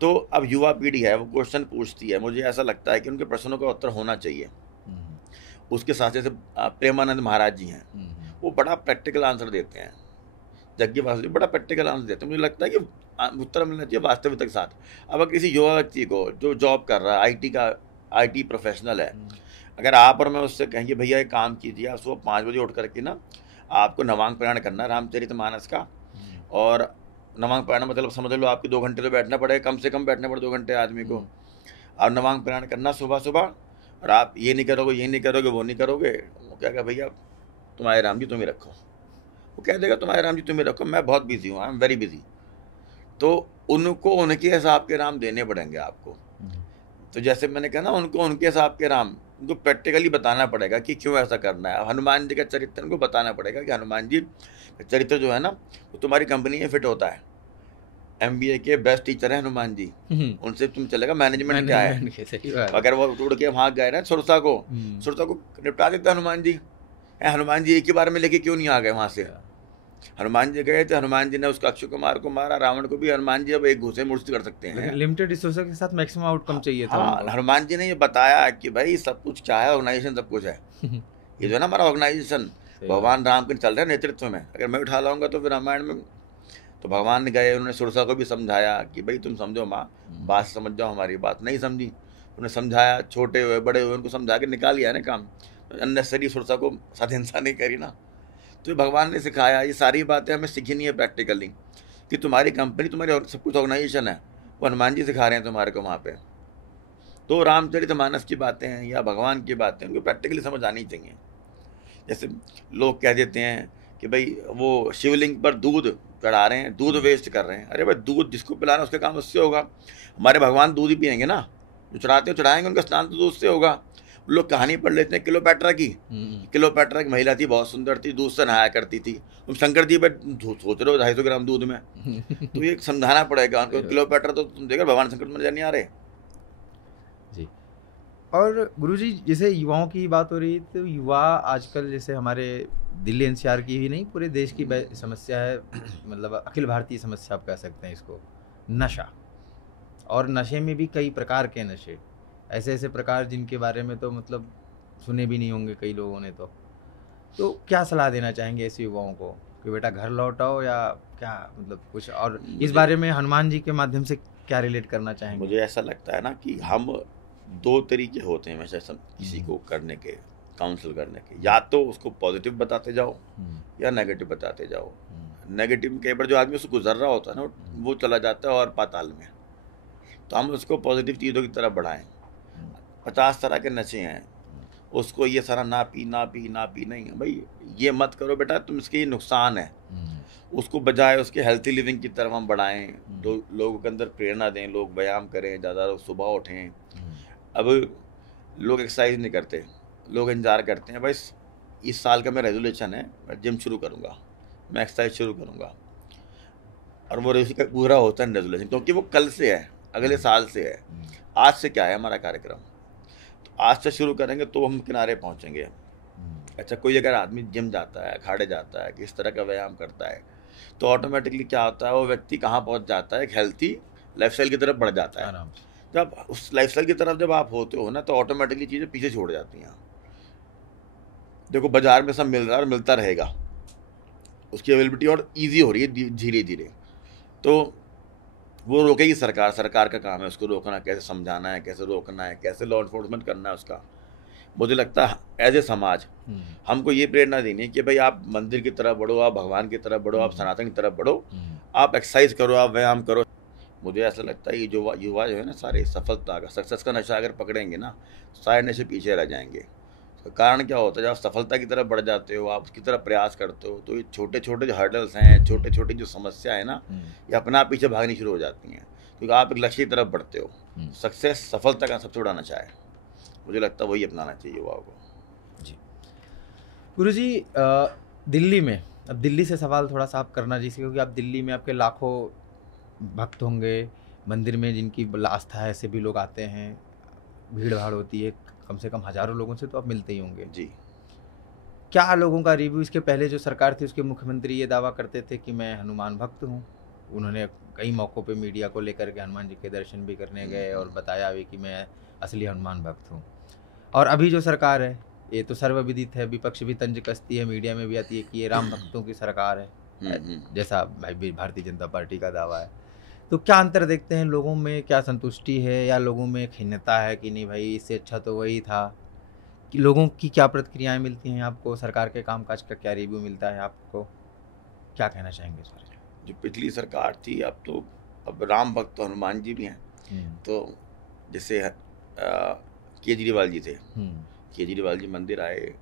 तो अब युवा पीढ़ी है, वो क्वेश्चन पूछती है, मुझे ऐसा लगता है कि उनके प्रश्नों का उत्तर होना चाहिए। उसके साथ जैसे प्रेमानंद महाराज जी हैं, वो बड़ा प्रैक्टिकल आंसर देते हैं, जग्गी वासुदेव बड़ा प्रैक्टिकल आंसर देते हैं। मुझे लगता है कि उत्तर मिलना चाहिए वास्तविकता के साथ। अब अगर किसी युवा व्यक्ति को जो जॉब कर रहा है, IT प्रोफेशनल है, अगर आप और मैं उससे कहेंगे भैया एक काम कीजिए, आप सुबह 5 बजे उठ करके ना आपको नवांग पारायण करना है रामचरितमानस का, और नवांग पारायण मतलब समझ लो आपके 2 घंटे तो बैठना पड़ेगा, कम से कम बैठना पड़े 2 घंटे आदमी को। आप नवांग पारायण करना सुबह सुबह, और आप ये नहीं करोगे वो नहीं करोगे, वो क्या कहा भैया तुम्हारे राम जी तुम ही रखो, वो कह देगा तुम्हारे राम जी तुम ही रखो, मैं बहुत बिजी हूँ, आई एम वेरी बिजी। तो उनको उनके हिसाब के राम देने पड़ेंगे आपको। तो जैसे मैंने कहा ना, उनको उनके हिसाब के राम, उनको प्रैक्टिकली बताना पड़ेगा कि क्यों ऐसा करना है। हनुमान जी का चरित्र उनको बताना पड़ेगा कि हनुमान जी चरित्र जो है ना, वो तुम्हारी कंपनी में फिट होता है। MBA के बेस्ट टीचर है हनुमान जी, उनसे तुम चलेगा मैनेजमेंट क्या है। अगर वो उड़ के भाग गए ना सुरसा को निपटा देता हनुमान जी। हनुमान जी एक ही बार में लेके क्यों नहीं आ गए वहाँ से? हनुमान जी गए थे, हनुमान जी ने उसका अक्षय कुमार को मारा, रावण को भी हनुमान जी अब एक घूसे मुर्च कर सकते हैं। लिमिटेड रिसोर्सेज के साथ मैक्सिमम आउटकम चाहिए था। हाँ, हनुमान जी ने ये बताया कि भाई सब कुछ क्या है, ऑर्गेनाइजेशन सब कुछ है। ये जो है ना हमारा ऑर्गेनाइजेशन, भगवान राम के चल रहे हैं नेतृत्व में। अगर मैं उठा लाऊंगा तो फिर रामायण में तो भगवान ने गए, उन्होंने सुरसा को भी समझाया कि भाई तुम समझो माँ, बात समझ जाओ, हमारी बात नहीं समझी, उन्हें समझाया, छोटे हुए बड़े हुए उनको समझा के निकाल लिया ना काम। अननेसेसरी सुरसा को साथ हिंसा नहीं करी ना। तो भगवान ने सिखाया, ये सारी बातें हमें सीखनी है प्रैक्टिकली, कि तुम्हारी कंपनी, तुम्हारी और सब कुछ ऑर्गेनाइजेशन है, वो हनुमान जी सिखा रहे हैं तुम्हारे को वहाँ पे। तो रामचरितमानस की बातें हैं या भगवान की बातें, उनको प्रैक्टिकली समझ आनी चाहिए। जैसे लोग कह देते हैं कि भाई वो शिवलिंग पर दूध चढ़ा रहे हैं, दूध वेस्ट कर रहे हैं। अरे भाई, दूध जिसको पिलाना उसका काम उससे होगा। हमारे भगवान दूध ही पियेंगे ना, जो चढ़ाते हो चढ़ाएंगे, उनका स्नान तो दूध से होगा। लोग कहानी पढ़ लेते हैं क्लियोपैट्रा की। क्लियोपैट्रा की महिला थी, बहुत सुंदर थी, दूध से नहाया करती थी। तुम शंकर जी पर सोच रहे हो 250 ग्राम दूध में, तो ये समझाना पड़ेगा उनको। क्लियोपैट्रा तो तुम देखो भगवान शंकर मर नहीं आ रहे जी। और गुरुजी, जैसे युवाओं की बात हो रही, तो युवा आजकल, जैसे हमारे दिल्ली एनसीआर की ही नहीं, पूरे देश की समस्या है, मतलब अखिल भारतीय समस्या आप कह सकते हैं इसको, नशा। और नशे में भी कई प्रकार के नशे, ऐसे ऐसे प्रकार जिनके बारे में तो मतलब सुने भी नहीं होंगे कई लोगों ने। तो क्या सलाह देना चाहेंगे ऐसे युवाओं को कि बेटा घर लौट आओ, या क्या मतलब कुछ और इस बारे में हनुमान जी के माध्यम से क्या रिलेट करना चाहेंगे? मुझे ऐसा लगता है ना कि हम 2 तरीके होते हैं वैसे किसी को करने के, काउंसिल करने के। या तो उसको पॉजिटिव बताते जाओ या नेगेटिव बताते जाओ। नेगेटिव में कई बार जो आदमी उसको गुजर रहा होता है ना, वो चला जाता है और पाताल में। तो हम उसको पॉजिटिव चीज़ों की तरफ बढ़ाएं। 50 तरह के नशे हैं, उसको ये सारा ना पी नहीं है भाई, ये मत करो बेटा, तुम इसके ये नुकसान है। उसको बजाय उसके हेल्थी लिविंग की तरफ हम बढ़ाएं, लोगों के अंदर प्रेरणा दें, लोग व्यायाम करें, ज़्यादा लोग सुबह उठें। अब लोग एक्सरसाइज नहीं करते, लोग इंतजार करते हैं, भाई इस साल का मेरा रेजोल्यूशन है, मैं जिम शुरू करूँगा, मैं एक्सरसाइज शुरू करूँगा। और वो पूरा होता है रेजोल्यूशन, क्योंकि वो कल से है, अगले साल से है। आज से क्या है हमारा कार्यक्रम, तो आज से शुरू करेंगे तो हम किनारे पहुंचेंगे। अच्छा, कोई अगर आदमी जिम जाता है, अखाड़े जाता है, किस तरह का व्यायाम करता है, तो ऑटोमेटिकली क्या होता है, वो व्यक्ति कहाँ पहुंच जाता है, एक हेल्थी लाइफस्टाइल की तरफ बढ़ जाता है। जब उस लाइफस्टाइल की तरफ जब आप होते हो ना, तो ऑटोमेटिकली चीज़ें पीछे छोड़ जाती हैं। देखो बाजार में सब मिल रहा है और मिलता रहेगा, उसकी अवेलेबिलिटी और ईजी हो रही है धीरे धीरे, तो वो रोकेगी सरकार। सरकार का काम है उसको रोकना, कैसे समझाना है, कैसे रोकना है, कैसे लॉ एनफोर्समेंट करना है उसका। मुझे लगता है एज ए समाज हमको ये प्रेरणा देनी है कि भाई आप मंदिर की तरफ बढ़ो, आप भगवान की तरफ बढ़ो, आप सनातन की तरफ बढ़ो, आप एक्सरसाइज करो, आप व्यायाम करो। मुझे ऐसा लगता है कि जो युवा जो है ना, सारे सफलता का, सक्सेस का नशा अगर पकड़ेंगे ना, सारे नशे पीछे रह जाएंगे। तो कारण क्या होता है, जब आप सफलता की तरफ बढ़ जाते हो, आप उसकी तरफ प्रयास करते हो, तो ये छोटे छोटे जो हर्डल्स हैं, छोटे छोटे जो समस्या है ना, ये अपने आप पीछे भागनी शुरू हो जाती हैं, क्योंकि आप एक लक्ष्य की तरफ बढ़ते हो। सक्सेस, सफलता का सबसे बड़ा नशा है, मुझे लगता है वही अपनाना चाहिए युवाओं को। जी गुरुजी, दिल्ली में, अब दिल्ली से सवाल थोड़ा सा आप करना जी, क्योंकि आप दिल्ली में आपके लाखों भक्त होंगे, मंदिर में जिनकी आस्था है ऐसे भी लोग आते हैं, भीड़ भाड़ होती है, कम से कम हजारों लोगों से तो आप मिलते ही होंगे जी। क्या लोगों का रिव्यू, इसके पहले जो सरकार थी उसके मुख्यमंत्री ये दावा करते थे कि मैं हनुमान भक्त हूँ। उन्होंने कई मौक़ों पे मीडिया को लेकर के हनुमान जी के दर्शन भी करने गए और बताया भी कि मैं असली हनुमान भक्त हूँ। और अभी जो सरकार है, ये तो सर्वविदित है, विपक्ष भी तंज कसती है, मीडिया में भी आती है कि ये राम भक्तों की सरकार है, जैसा भाई भारतीय जनता पार्टी का दावा है। तो क्या अंतर देखते हैं, लोगों में क्या संतुष्टि है या लोगों में खिन्नता है कि नहीं भाई इससे अच्छा तो वही था? कि लोगों की क्या प्रतिक्रियाएं मिलती हैं आपको, सरकार के कामकाज का क्या रिव्यू मिलता है आपको, क्या कहना चाहेंगे सर? जो पिछली सरकार थी, अब राम भक्त तो हनुमान जी भी हैं। तो जैसे केजरीवाल जी थे, केजरीवाल जी मंदिर आए,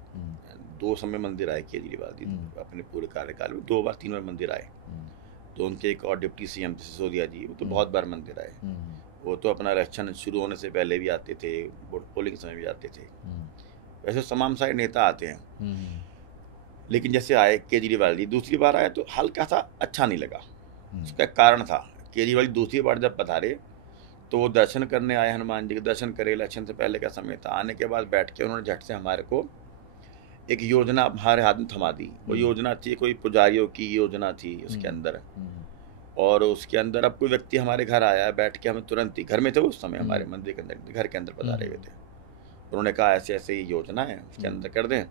2 समय मंदिर आए केजरीवाल जी अपने पूरे कार्यकाल में, 2 बार 3 बार मंदिर आए। तो उनके एक और डिप्टी सीएम सिसोदिया जी, वो तो बहुत बार मंदिर आए। वो तो अपना इलेक्शन शुरू होने से पहले भी आते थे, वोट पोलिंग समय भी आते थे। वैसे तमाम सारे नेता आते हैं, लेकिन जैसे आए केजरीवाल जी, दूसरी बार आए तो हल्का सा अच्छा नहीं लगा। उसका कारण था, केजरीवाल जी दूसरी बार जब पधारे तो वो दर्शन करने आए, हनुमान जी के दर्शन करे, इलेक्शन से पहले का समय था। आने के बाद बैठ के उन्होंने झट से हमारे को एक योजना हमारे हाथ में थमा दी। वो योजना थी, कोई पुजारियों की योजना थी उसके अंदर, और उसके अंदर अब कोई व्यक्ति हमारे घर आया, बैठ के हमें तुरंत ही, घर में थे उस समय, हमारे मंदिर के अंदर, घर के अंदर पधारे हुए थे। उन्होंने कहा ऐसे ऐसे ये योजना है, उसके अंदर कर दें।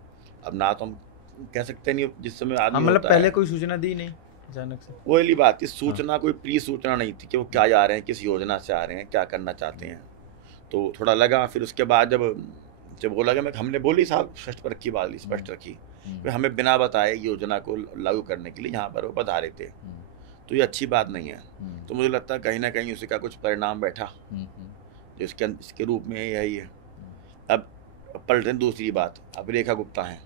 अब ना तो हम कह सकते नहीं, जिस समय आदमी मतलब पहले कोई सूचना दी नहीं अचानक से, वो वाली बात थी, सूचना कोई प्री सूचना नहीं थी कि वो क्या जा रहे हैं, किस योजना से आ रहे हैं, क्या करना चाहते हैं। तो थोड़ा लगा। फिर उसके बाद जब जब बोला कि मैं हमने बोली साहब स्पष्ट रखी बात, स्पष्ट रखी, वे हमें बिना बताए योजना को लागू करने के लिए यहाँ पर वो पधारे थे, तो ये अच्छी बात नहीं है। तो मुझे लगता है कहीं ना कहीं उसी का कुछ परिणाम बैठा, जो इसके रूप में यही है। अब पलटे दूसरी बात, अब रेखा गुप्ता हैं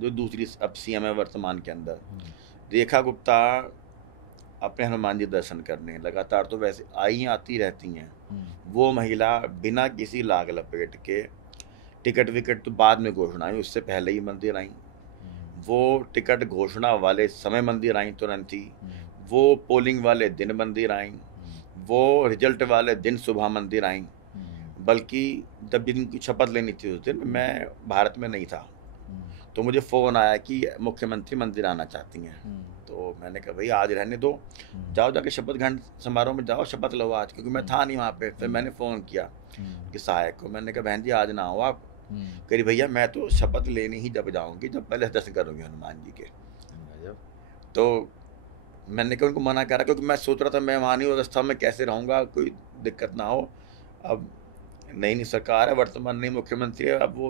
जो दूसरी अब सीएम है वर्तमान के अंदर। रेखा गुप्ता अपने हनुमान जी दर्शन करने लगातार तो वैसे आती रहती हैं। वो महिला बिना किसी लाग लपेट के, टिकट विकट तो बाद में घोषणा हुई, उससे पहले ही मंदिर आई। वो टिकट घोषणा वाले समय मंदिर आई तुरंत ही, वो पोलिंग वाले दिन मंदिर आई, वो रिजल्ट वाले दिन सुबह मंदिर आई। बल्कि जब जिनकी शपथ लेनी थी उस दिन मैं भारत में नहीं था, तो मुझे फ़ोन आया कि मुख्यमंत्री मंदिर आना चाहती हैं। तो मैंने कहा भाई आज रहने दो, जाओ जाके शपथ ग्रहण समारोह में जाओ, शपथ लो आज, क्योंकि मैं था नहीं वहाँ पे। फिर मैंने फ़ोन किया कि सहायक को, मैंने कहा बहन जी आज ना हो आप। कही भैया मैं तो शपथ लेने ही जब जाऊँगी जब पहले दर्शन करूँगी हनुमान जी के। तो मैंने कहा उनको मना करा, क्योंकि मैं सोच रहा था मैं वहाँ नहीं व्यवस्था में कैसे रहूँगा, कोई दिक्कत ना हो। अब नई सरकार है, वर्तमान नई मुख्यमंत्री है, अब वो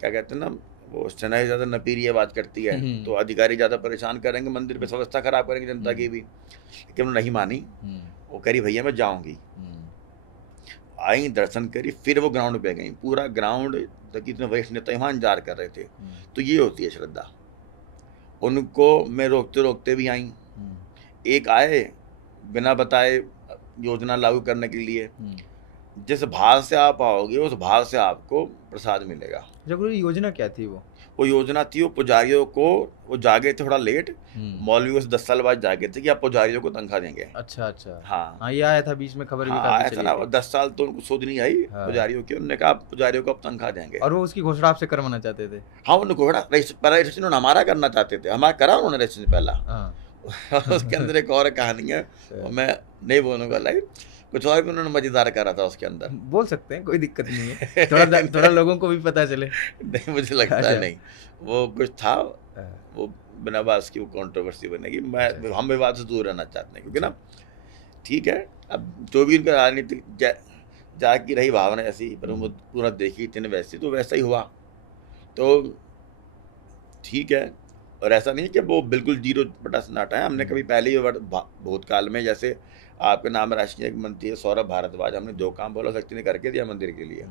क्या कहते हैं ना, वो सेना ज़्यादा नपीरी आवाज़ करती है, तो अधिकारी ज़्यादा परेशान करेंगे, मंदिर पे व्यवस्था खराब करेंगे जनता की भी। लेकिन वो नहीं मानी, वो करी भैया मैं जाऊँगी। आई, दर्शन करी, फिर वो ग्राउंड पे गई। पूरा ग्राउंड तक इतने वरिष्ठ नेता वहाँ इंतजार कर रहे थे। तो ये होती है श्रद्धा। उनको मैं रोकते रोकते भी आई, एक आए बिना बताए योजना लागू करने के लिए। जिस भाव से आप आओगे उस भाव से आपको प्रसाद मिलेगा। जब योजना क्या थी वो योजना थी, वो पुजारियों को, वो जागे थे थोड़ा लेट, मौलवियों से 10 साल बाद जागे थे कि आप पुजारियों को तनख्वाह देंगे। अच्छा हाँ ये आया था बीच में खबर भी आया था ना, 10 साल तो उनको सूद नहीं आई पुजारियों की। उन्होंने कहा पुजारियों को आप तनख्वाह देंगे, और वो उसकी घोषणा आपसे करवाना चाहते थे। हाँ उन्होंने घोषणा रजिस्ट्रेशन उन्होंने हमारा करना चाहते थे, हमारा करा उन्होंने रजिस्ट्रेशन पहला। उसके अंदर एक और कहानी है, मैं नहीं बोलूँगा लाइव, कुछ और भी उन्होंने मजेदार करा था उसके अंदर। बोल सकते हैं, कोई दिक्कत नहीं है, थोड़ा लोगों को भी पता चले। नहीं मुझे लगता है नहीं, वो कुछ था, वो बिना बात की वो कंट्रोवर्सी बनेगी। हम विवाद से दूर रहना चाहते हैं, क्योंकि ना ठीक है अब जो भी उनका राजनीतिक जाकी रही भावना ऐसी, पर वो पूरा देखी इतने वैसे तो वैसा ही हुआ, तो ठीक है। और ऐसा नहीं है कि वो बिल्कुल 0 सन्नाटा है। हमने कभी पहले ही भूतकाल में, जैसे आपके नाम राष्ट्रीय मंत्री है सौरभ भारद्वाज, हमने जो काम बोला व्यक्ति ने करके दिया मंदिर के लिए,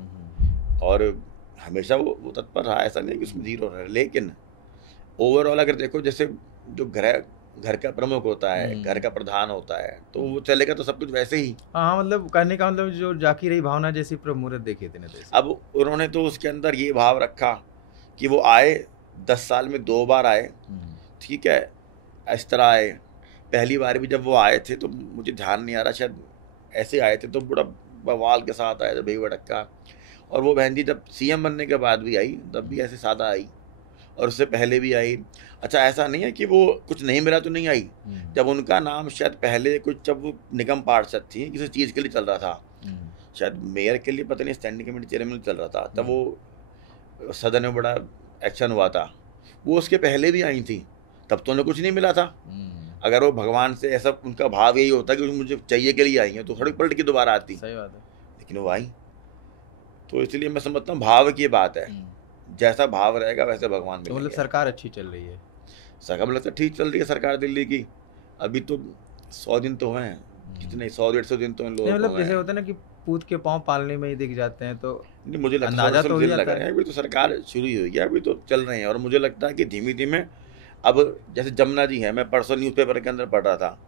और हमेशा वो तत्पर रहा, ऐसा नहीं कि उसमें 0 रहा। लेकिन ओवरऑल अगर देखो, जैसे जो घर का प्रमुख होता है, घर का प्रधान होता है, तो वो चलेगा तो सब कुछ वैसे ही। हाँ मतलब कहने का मतलब जो जाकी रही भावना जैसी प्रमुहूर्त देखे थे ना, अब उन्होंने तो उसके अंदर ये भाव रखा कि वो आए 10 साल में 2 बार आए, ठीक है, इस तरह आए। पहली बार भी जब वो आए थे तो मुझे ध्यान नहीं आ रहा, शायद ऐसे आए थे, तो बड़ा बवाल के साथ आए थे, भई भड़क्का। और वो बहन जी जब सीएम बनने के बाद भी आई, तब भी ऐसे सादा आई, और उससे पहले भी आई। अच्छा ऐसा नहीं है कि वो कुछ नहीं मिला तो नहीं आई, जब उनका नाम शायद पहले कुछ, जब वो निगम पार्षद थी, किसी चीज़ के लिए चल रहा था, शायद मेयर के लिए, पता नहीं स्टैंडिंग कमेटी चेयरमैन चल रहा था, तब वो सदन में बड़ा एक्शन हुआ था। वो उसके पहले भी आई थी, तब तो उन्हें कुछ नहीं मिला था। अगर वो भगवान से ऐसा उनका भाव यही होता कि मुझे चाहिए के लिए आई है, तो थोड़ी पलट के दोबारा आती। सही बात है। लेकिन वो आई, तो इसलिए मैं समझता हूँ भाव की बात है, जैसा भाव रहेगा वैसे भगवान मिलेंगे। तो मतलब सरकार अच्छी चल रही है, सरकार मतलब तो ठीक चल रही है सरकार दिल्ली की। अभी तो 100 दिन तो हुए हैं, कितने 100-150 दिन तो इन लोगों को मतलब जैसे होता है ना कि पूत के पाँव पालने में ही दिख जाते हैं, तो नहीं मुझे लगता है तो लगा है। अभी तो सरकार शुरू ही हुई है, अभी तो चल रहे हैं, और मुझे लगता है कि धीमे धीमे अब जैसे जमुना जी है, मैं परसों न्यूज़पेपर के अंदर पढ़ रहा था,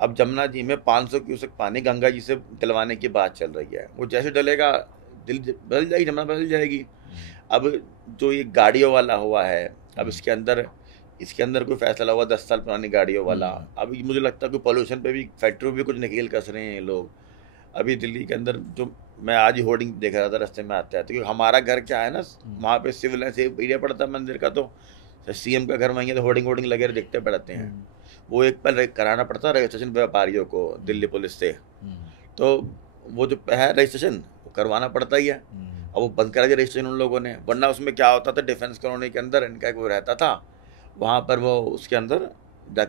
अब जमुना जी में 500 क्यूसेक पानी गंगा जी से डलवाने की बात चल रही है। वो जैसे डलेगा दिल बदल जाएगी, जमुना बदल जाएगी। अब जो ये गाड़ियों वाला हुआ है, अब इसके अंदर कोई फैसला हुआ 10 साल पुरानी गाड़ियों वाला। अभी मुझे लगता है कि पॉल्यूशन पे भी, फैक्ट्री भी कुछ निकेल कस रहे हैं लोग। अभी दिल्ली के अंदर जो मैं आज ही होर्डिंग देख रहा था रास्ते में आते हैं, क्योंकि हमारा घर क्या है ना, वहाँ पे सिविल एरिया पड़ता है मंदिर का, तो सीएम का घर वहीं है, तो होर्डिंग लगे दिखते पड़ते हैं। वो एक पर कराना पड़ता है रजिस्ट्रेशन व्यापारियों को दिल्ली पुलिस से, तो वो जो है रजिस्ट्रेशन वो करवाना पड़ता ही है। अब वो बंद करा दिया रजिस्ट्रेशन उन लोगों ने, वरना उसमें क्या होता था, डिफेंस कॉलोनी के अंदर इनका वो रहता था, वहाँ पर वो उसके अंदर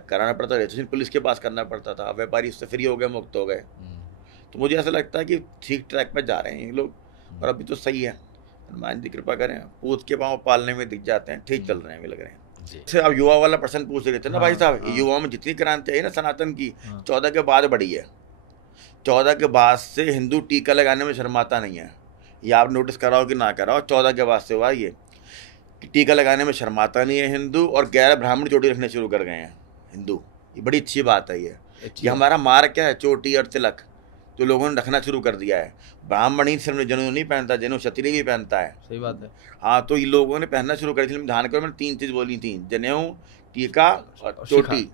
कराना पड़ता, रजिस्ट्रेशन पुलिस के पास करना पड़ता था। व्यापारी उससे फ्री हो गए, मुक्त हो गए। तो मुझे ऐसा लगता है कि ठीक ट्रैक पर जा रहे हैं ये लोग, और अभी तो सही है। हनुमान जी कृपा करें, पूत के पाँव पालने में दिख जाते हैं, ठीक चल रहे हैं, भी लग रहे हैं जी। से। अब युवा वाला प्रश्न पूछ रहे थे ना भाई हाँ, साहब, हाँ। युवाओं में जितनी क्रांति आई ना सनातन की, हाँ। 14 के बाद बढ़ी है। 14 के बाद से हिंदू टीका लगाने में शर्माता नहीं है। ये आप नोटिस कराओ कि ना कराओ, 14 के बाद से हुआ ये कि टीका लगाने में शर्माता नहीं है हिंदू, और गैर ब्राह्मण चोटी रखने शुरू कर गए हैं हिंदू। ये बड़ी अच्छी बात है। ये हमारा मार्ग क्या है, चोटी और तिलक, जो लोगों ने रखना शुरू कर दिया है। ब्राह्मण ही सिर्फ जनेऊ नहीं पहनता, जनेऊ क्षत्रिय भी पहनता है। सही बात है। हाँ, तो ये लोगों ने पहनना शुरू कर दिया। ध्यान करो, मैंने 3 चीज़ बोली थी, जनेऊ, टीका और चोटी।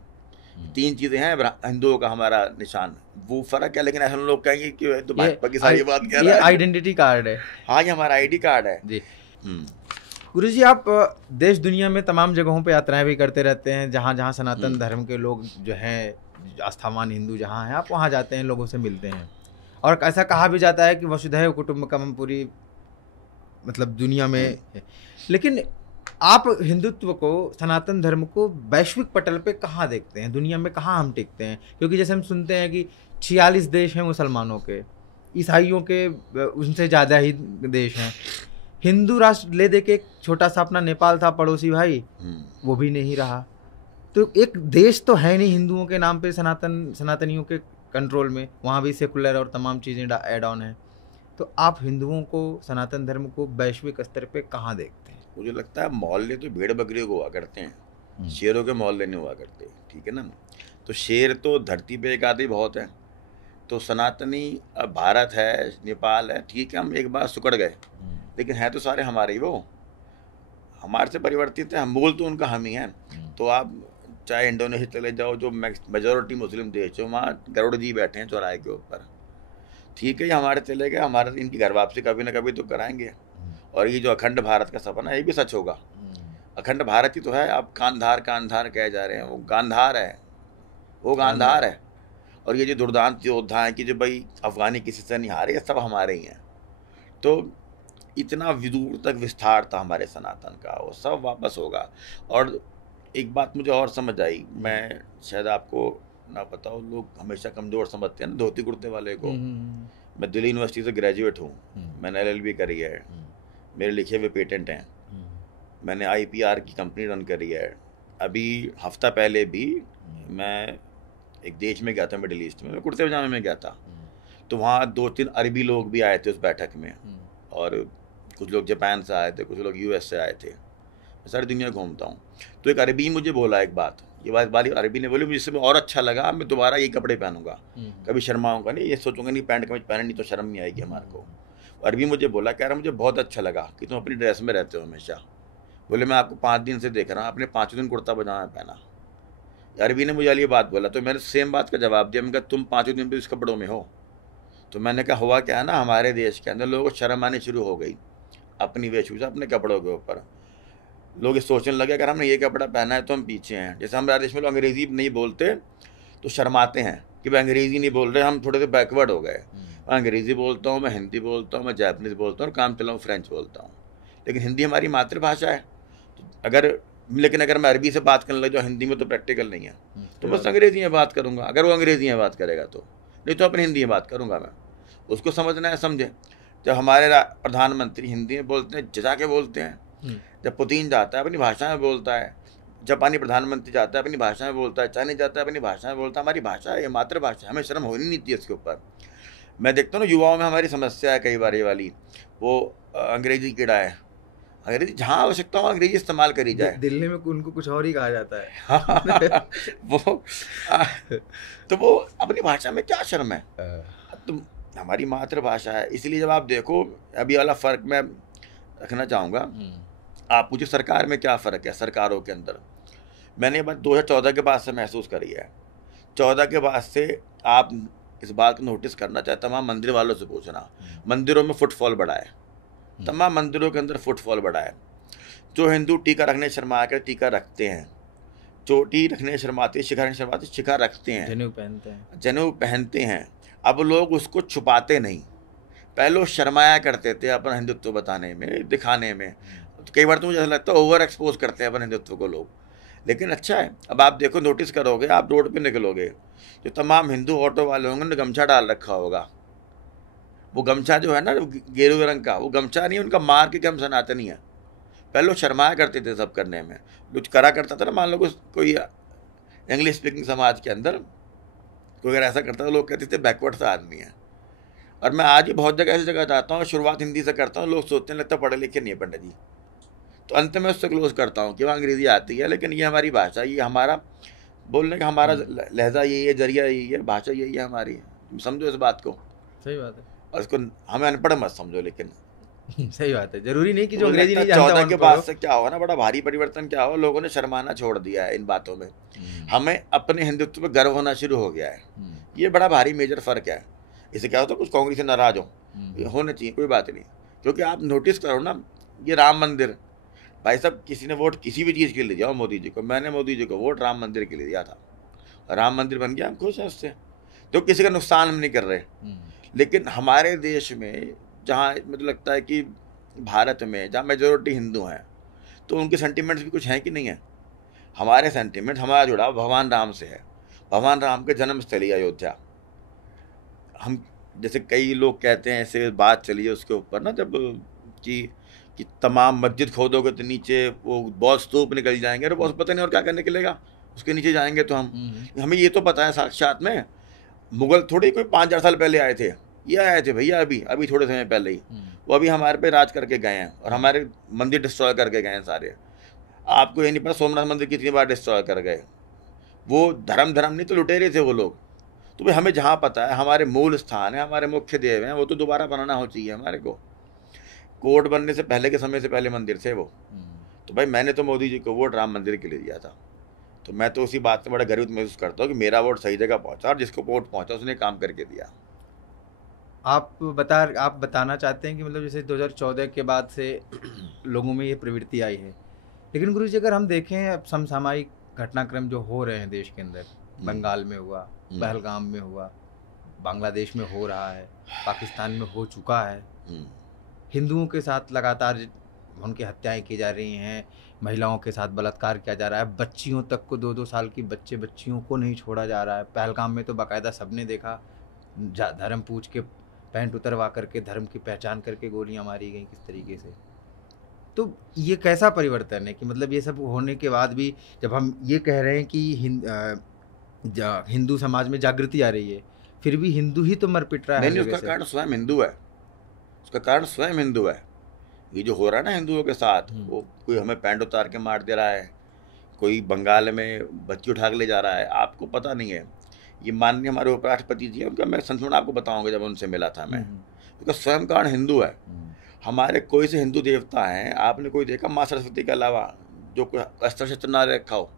3 चीज़ें हैं हिंदुओं का हमारा निशान। वो फर्क है, लेकिन ऐसे लोग कहेंगे कि तो भाजपा की सारी बात कह रहा है। ये आइडेंटिटी कार्ड है। हाँ, ये हमारा आईडी कार्ड है जी। गुरुजी, आप देश दुनिया में तमाम जगहों पे यात्राएं भी करते रहते हैं, जहाँ जहाँ सनातन धर्म के लोग जो हैं, आस्थावान हिंदू जहाँ हैं, आप वहाँ जाते हैं, लोगों से मिलते हैं। और ऐसा कहा भी जाता है कि वसुधैव कुटुंबकम पूरी मतलब दुनिया में है। लेकिन आप हिंदुत्व को, सनातन धर्म को वैश्विक पटल पे कहाँ देखते हैं, दुनिया में कहाँ हम टिकते हैं? क्योंकि जैसे हम सुनते हैं कि 46 देश हैं मुसलमानों के, ईसाइयों के उनसे ज़्यादा ही देश हैं। हिंदू राष्ट्र ले दे के एक छोटा सा अपना नेपाल था पड़ोसी भाई, वो भी नहीं रहा। तो एक देश तो है नहीं हिंदुओं के नाम पे, सनातनियों के कंट्रोल में, वहाँ भी सेकुलर और तमाम चीज़ें ऐड ऑन है। तो आप हिंदुओं को, सनातन धर्म को वैश्विक स्तर पे कहाँ देखते हैं? मुझे लगता है मोहल्ले तो भेड़ बकरियों को हुआ करते हैं, शेरों के मोहल्ले नहीं हुआ करते, ठीक है ना। तो शेर तो धरती पे एक आदि बहुत है। तो सनातनी अब भारत है, नेपाल है, ठीक है, हम एक बार सुकड़ गए, लेकिन है तो सारे हमारे ही, वो हमारे से परिवर्तित है, हम मूल तो उनका हम ही हैं। तो आप चाहे इंडोनेशिया चले जाओ, जो मेजोरिटी मुस्लिम देश है, वहाँ गरुड़ जी बैठे हैं चौराहे के ऊपर, ठीक है, ये हमारे चले गए, हमारे इनकी घर वापसी कभी ना कभी तो कराएंगे। और ये जो अखंड भारत का सपना है, ये भी सच होगा। अखंड भारत ही तो है। आप कांधार कांधार कहे जा रहे हैं, वो गांधार है, वो गांधार है। और ये जो दुर्दांत योद्धा हैं कि जो भाई अफगानी किसी से नहीं हारे, ये सब हमारे ही हैं। तो इतना विदूर तक विस्तार था हमारे सनातन का, वो सब वापस होगा। और एक बात मुझे और समझ आई, मैं शायद आपको ना पता हो, लोग हमेशा कमज़ोर समझते हैं ना धोती कुर्ते वाले को। मैं दिल्ली यूनिवर्सिटी से ग्रेजुएट हूँ, मैंने LLB करी है, मेरे लिखे हुए पेटेंट हैं, मैंने IPR की कंपनी रन करी है। अभी हफ्ता पहले भी मैं एक देश में गया था, मिडिल ईस्ट में, मैं कुर्ते पजामे में गया था। तो वहाँ 2-3 अरबी लोग भी आए थे उस बैठक में, और कुछ लोग जापान से आए थे, कुछ लोग US से आए थे। मैं सारी दुनिया घूमता हूँ। तो एक अरबी मुझे बोला एक बात, ये बात वाली अरबी ने बोली, मुझे और अच्छा लगा, मैं दोबारा ये कपड़े पहनूंगा, कभी शर्माऊंगा नहीं, ये सोचूंगा नहीं पैंट कमीज पहने नहीं तो शर्म नहीं आएगी हमारे को। अरबी मुझे बोला, कह रहा मुझे बहुत अच्छा लगा कि तुम अपनी ड्रेस में रहते हो हमेशा। बोले मैं आपको 5 दिन से देख रहा हूँ, आपने 5 दिन कुर्ता पजामा पहना। अरबी ने मुझे ये बात बोला, तो मैंने सेम बात का जवाब दिया। मैंने कहा तुम 5 दिन भी इस कपड़ों में हो। तो मैंने कहा हुआ क्या है ना, हमारे देश के अंदर लोगों को शर्म आनी शुरू हो गई अपनी वेशभूषा, अपने कपड़ों के ऊपर। लोग सोचने लगे अगर हमने ये कपड़ा पहना है तो हम पीछे हैं। जैसे हमारे देश में लोग अंग्रेज़ी नहीं बोलते तो शर्माते हैं कि भाई अंग्रेज़ी नहीं बोल रहे, हम थोड़े से बैकवर्ड हो गए। मैं अंग्रेज़ी बोलता हूँ, मैं हिंदी बोलता हूँ, मैं जापानीज़ बोलता हूँ, और काम चलाऊँ फ्रेंच बोलता हूँ, लेकिन हिंदी हमारी मातृभाषा है। लेकिन अगर मैं अरबी से बात करने लग जाऊँ हिंदी में, तो प्रैक्टिकल नहीं है, तो बस अंग्रेज़ी में बात करूँगा। अगर वो अंग्रेज़ी में बात करेगा तो, नहीं तो अपनी हिंदी में बात करूँगा मैं। उसको समझना है, समझे। जब हमारे प्रधानमंत्री हिंदी में बोलते हैं, जजा के बोलते हैं। जब पुतिन जाता है अपनी भाषा में बोलता है, जापानी प्रधानमंत्री जाता है अपनी भाषा में बोलता है, चाइनीज जाता है अपनी भाषा में बोलता है। हमारी भाषा है, ये मातृभाषा, हमें शर्म होनी नहीं चाहिए इसके ऊपर। मैं देखता हूँ ना युवाओं में हमारी समस्या है कई बार ये वाली, वो अंग्रेजी कीड़ा है। अंग्रेजी जहाँ आवश्यकता हो अंग्रेजी इस्तेमाल करी जाए। दिल्ली में उनको कुछ और ही कहा जाता है। तो वो अपनी भाषा में क्या शर्म है। तो हमारी मातृभाषा है, इसलिए जब आप देखो, अभी वाला फ़र्क मैं रखना चाहूँगा। आप पूछे सरकार में क्या फ़र्क है, सरकारों के अंदर मैंने बात 2014 के बाद से महसूस करी है। 14 के बाद से आप इस बात को नोटिस करना चाहे, तमाम मंदिर वालों से पूछना, मंदिरों में फुटफॉल बढ़ा है, तमाम मंदिरों के अंदर फुटफॉल बढ़ा है। जो हिंदू टीका रखने शर्मा कर टीका रखते हैं, चोटी रखने शर्माते, शिखा रखने शर्माते शिखा रखते हैं, जनेऊ पहनते हैं। अब लोग उसको छुपाते नहीं। पहले लोग शर्माया करते थे अपना हिंदुत्व बताने में, दिखाने में। तो कई बार तो मुझे ऐसा लगता है ओवर एक्सपोज करते हैं अपने हिंदुत्व को लोग, लेकिन अच्छा है। अब आप देखो, नोटिस करोगे, आप रोड पे निकलोगे, जो तमाम हिंदू ऑटो वाले होंगे उन्होंने गमछा डाल रखा होगा, वो गमछा जो है ना गेरुए रंग का, वो गमछा नहीं है उनका, मार के हम सनातनी है। पहले लोग शर्माया करते थे सब करने में, कुछ करा करता था ना, मान लो कोई इंग्लिश स्पीकिंग समाज के अंदर कोई अगर ऐसा करता था, लोग कहते थे बैकवर्ड सा आदमी है। और मैं आज भी बहुत जगह ऐसी जगह जाता हूँ, शुरुआत हिंदी से करता हूँ, लोग सोचते हैं लगता पढ़े लिखे नहीं है पंडित जी, तो अंत में उससे क्लोज करता हूँ कि वहाँ अंग्रेजी आती है, लेकिन ये हमारी भाषा, ये हमारा बोलने का हमारा लहजा यही है, जरिया यही है, भाषा यही है हमारी, समझो इस बात को। सही बात है। और इसको हमें अनपढ़ मत समझो, लेकिन सही बात है, जरूरी नहीं कि जो मुझे अंग्रेजी लगता नहीं है जानता 14 उन के पर बाद हो। से क्या हुआ ना, बड़ा भारी परिवर्तन क्या हुआ, लोगों ने शर्माना छोड़ दिया है इन बातों में, हमें अपने हिंदुत्व पर गर्व होना शुरू हो गया है। ये बड़ा भारी मेजर फर्क है। इससे क्या होता है, कुछ कांग्रेस से नाराज होने चाहिए, कोई बात नहीं, क्योंकि आप नोटिस करो ना, ये राम मंदिर, भाई साहब किसी ने वोट किसी भी चीज़ के लिए दिया हो मोदी जी को, मैंने मोदी जी को वोट राम मंदिर के लिए दिया था, राम मंदिर बन गया, हम खुश हैं उससे, तो किसी का नुकसान हम नहीं कर रहे। लेकिन हमारे देश में जहाँ मुझे लगता है कि भारत में जहाँ मेजोरिटी हिंदू हैं, तो उनके सेंटिमेंट्स भी कुछ हैं कि नहीं है। हमारे सेंटिमेंट, हमारा जुड़ाव भगवान राम से है, भगवान राम के जन्म स्थली अयोध्या। हम जैसे कई लोग कहते हैं, ऐसे बात चली है उसके ऊपर ना, जब कि तमाम मस्जिद खोदोगे तो नीचे वो बहुत स्तूप निकल जाएंगे, अरे बहुत पता नहीं और क्या करने के लेगा उसके नीचे जाएंगे तो हमें ये तो पता है साक्षात में, मुगल थोड़ी कोई 5000 साल पहले आए थे, ये आए थे भैया अभी थोड़े समय पहले ही, वो अभी हमारे पे राज करके गए हैं और हमारे मंदिर डिस्ट्रॉय करके गए हैं सारे। आपको ये नहीं पता सोमनाथ मंदिर कितनी बार डिस्ट्रॉय कर गए, वो धर्म नहीं तो लुटेरे थे वो लोग। तो भाई हमें जहाँ पता है हमारे मूल स्थान है, हमारे मुख्य देव हैं, वो तो दोबारा बनाना हो चाहिए हमारे को। कोर्ट बनने से पहले के समय से पहले मंदिर थे वो। तो भाई मैंने तो मोदी जी को वोट राम मंदिर के लिए दिया था, तो मैं तो उसी बात से बड़ा गर्वित महसूस करता हूँ कि मेरा वोट सही जगह पहुँचा और जिसको वोट पहुँचा उसने काम करके दिया। आप बताना चाहते हैं कि मतलब जैसे 2014 के बाद से लोगों में ये प्रवृत्ति आई है, लेकिन गुरु जी अगर हम देखें अब समसामयिक घटनाक्रम जो हो रहे हैं देश के अंदर, बंगाल में हुआ, पहलगाम में हुआ, बांग्लादेश में हो रहा है, पाकिस्तान में हो चुका है, हिंदुओं के साथ लगातार उनकी हत्याएं की जा रही हैं, महिलाओं के साथ बलात्कार किया जा रहा है, बच्चियों तक को 2-2 साल की बच्चियों को नहीं छोड़ा जा रहा है। पहलगाम में तो बाकायदा सबने देखा, धर्म पूछ के पैंट उतरवा करके धर्म की पहचान करके गोलियां मारी गई किस तरीके से। तो ये कैसा परिवर्तन है कि मतलब ये सब होने के बाद भी जब हम ये कह रहे हैं कि हिंदू समाज में जागृति आ रही है, फिर भी हिंदू ही तो मर पिट रहा है। नहीं, उसका कारण स्वयं हिंदू है, उसका कारण स्वयं हिंदू है। ये जो हो रहा है ना हिंदुओं के साथ, वो कोई हमें पैंट उतार के मार दे रहा है, कोई बंगाल में बच्ची उठा के ले जा रहा है, आपको पता नहीं है। ये माननीय हमारे उपराष्ट्रपति जी हैं, उनका मैं संस्मरण आपको बताऊंगा जब उनसे मिला था मैं, उनका स्वयं कारण हिंदू है। हमारे कोई से हिंदू देवता हैं, आपने कोई देखा माँ सरस्वती के अलावा जो कोई अस्त्र शस्त्र ना रखा हो?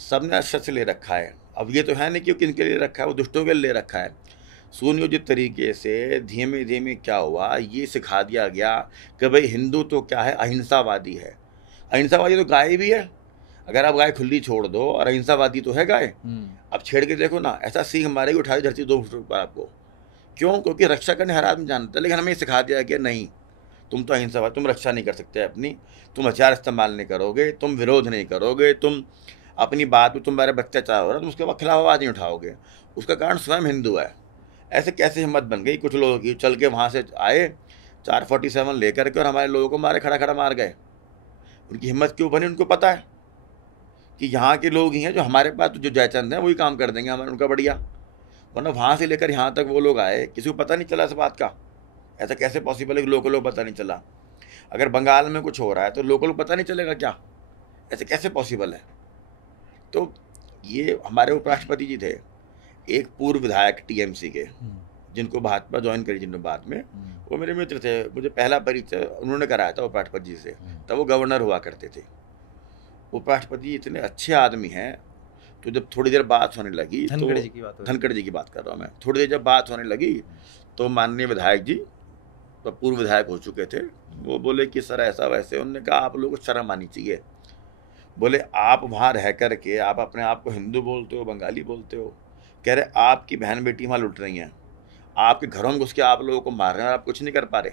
सबने अस्त्र से ले रखा है। अब ये तो है नहीं कि किनके लिए रखा है, वो दुष्टों के लिए ले रखा है। सुनियोजित तरीके से धीमे धीमे क्या हुआ, ये सिखा दिया गया कि भाई हिंदू तो क्या है, अहिंसावादी है। अहिंसावादी तो गाय भी है, अगर आप गाय खुली छोड़ दो, और अहिंसावादी तो है गाय। अब छेड़ के देखो ना, ऐसा सींग मारेगी उठाई धरती 2 फुट पर आपको। क्यों? क्योंकि रक्षा करने हर आदमी जानता है, लेकिन हमें सिखा दिया कि नहीं, तुम तो अहिंसावादी, तुम रक्षा नहीं कर सकते अपनी, तुम हथियार इस्तेमाल नहीं करोगे, तुम विरोध नहीं करोगे, तुम अपनी बात में तुम्हारे अत्याचार हो रहा है, तुम उसके खिलाफ आवाज़ नहीं उठाओगे। उसका कारण स्वयं हिंदू है। ऐसे कैसे हिम्मत बन गई कुछ लोगों की, चल के वहाँ से आए 447 लेकर के और हमारे लोगों को मारे, खड़ा मार गए। उनकी हिम्मत क्यों बनी? उनको पता है कि यहाँ के लोग ही हैं जो हमारे पास जो जयचंद हैं वही काम कर देंगे हमारे, उनका बढ़िया। वरना वहाँ से लेकर यहाँ तक वो लोग आए, किसी को पता नहीं चला इस बात का। ऐसा कैसे पॉसिबल है कि लोगों को पता नहीं चला? अगर बंगाल में कुछ हो रहा है तो लोगों को पता नहीं चलेगा क्या? ऐसे कैसे पॉसिबल है? तो ये हमारे उपराष्ट्रपति जी थे, एक पूर्व विधायक टीएमसी के, जिनको भाजपा ज्वाइन करी जिन्होंने बाद में, वो मेरे मित्र थे, मुझे पहला परिचय उन्होंने कराया था उपराष्ट्रपति जी से, तब वो गवर्नर हुआ करते थे। उपराष्ट्रपति इतने अच्छे आदमी हैं, तो जब थोड़ी देर बात होने लगी, धनखड़ जी की बात कर रहा हूँ मैं, थोड़ी देर जब बात होने लगी तो माननीय विधायक जी, तो पूर्व विधायक हो चुके थे, वो बोले कि सर ऐसा वैसे। उन्होंने कहा आप लोगों को शर्म आनी चाहिए। बोले आप वहाँ रह कर के आप अपने आप को हिंदू बोलते हो, बंगाली बोलते हो। कह रहे आपकी बहन बेटी वहाँ लुट रही हैं, आपके घरों में घुस के आप लोगों को मार रहे हैं और आप कुछ नहीं कर पा रहे।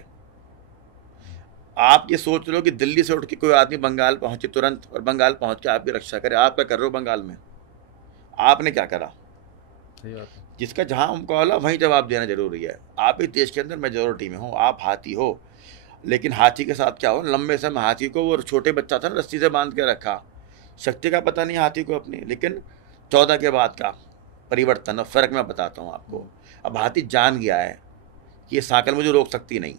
आप ये सोच रहे हो कि दिल्ली से उठ के कोई आदमी बंगाल पहुंचे तुरंत और बंगाल पहुंच के आपकी रक्षा करे। आप क्या कर रहे हो बंगाल में? आपने क्या करा? सही बात है। जिसका जहाँ हमको होला वहीं जवाब देना जरूरी है। आप इस देश के अंदर मेजोरिटी में हो, आप हाथी हो, लेकिन हाथी के साथ क्या हो, लंबे समय हाथी को वो छोटे बच्चा था ना रस्सी से बांध के रखा, शक्ति का पता नहीं हाथी को अपनी, लेकिन 14 के बाद का परिवर्तन और फर्क मैं बताता हूँ आपको। अब हाथी जान गया है कि ये सांकल मुझे रोक सकती नहीं।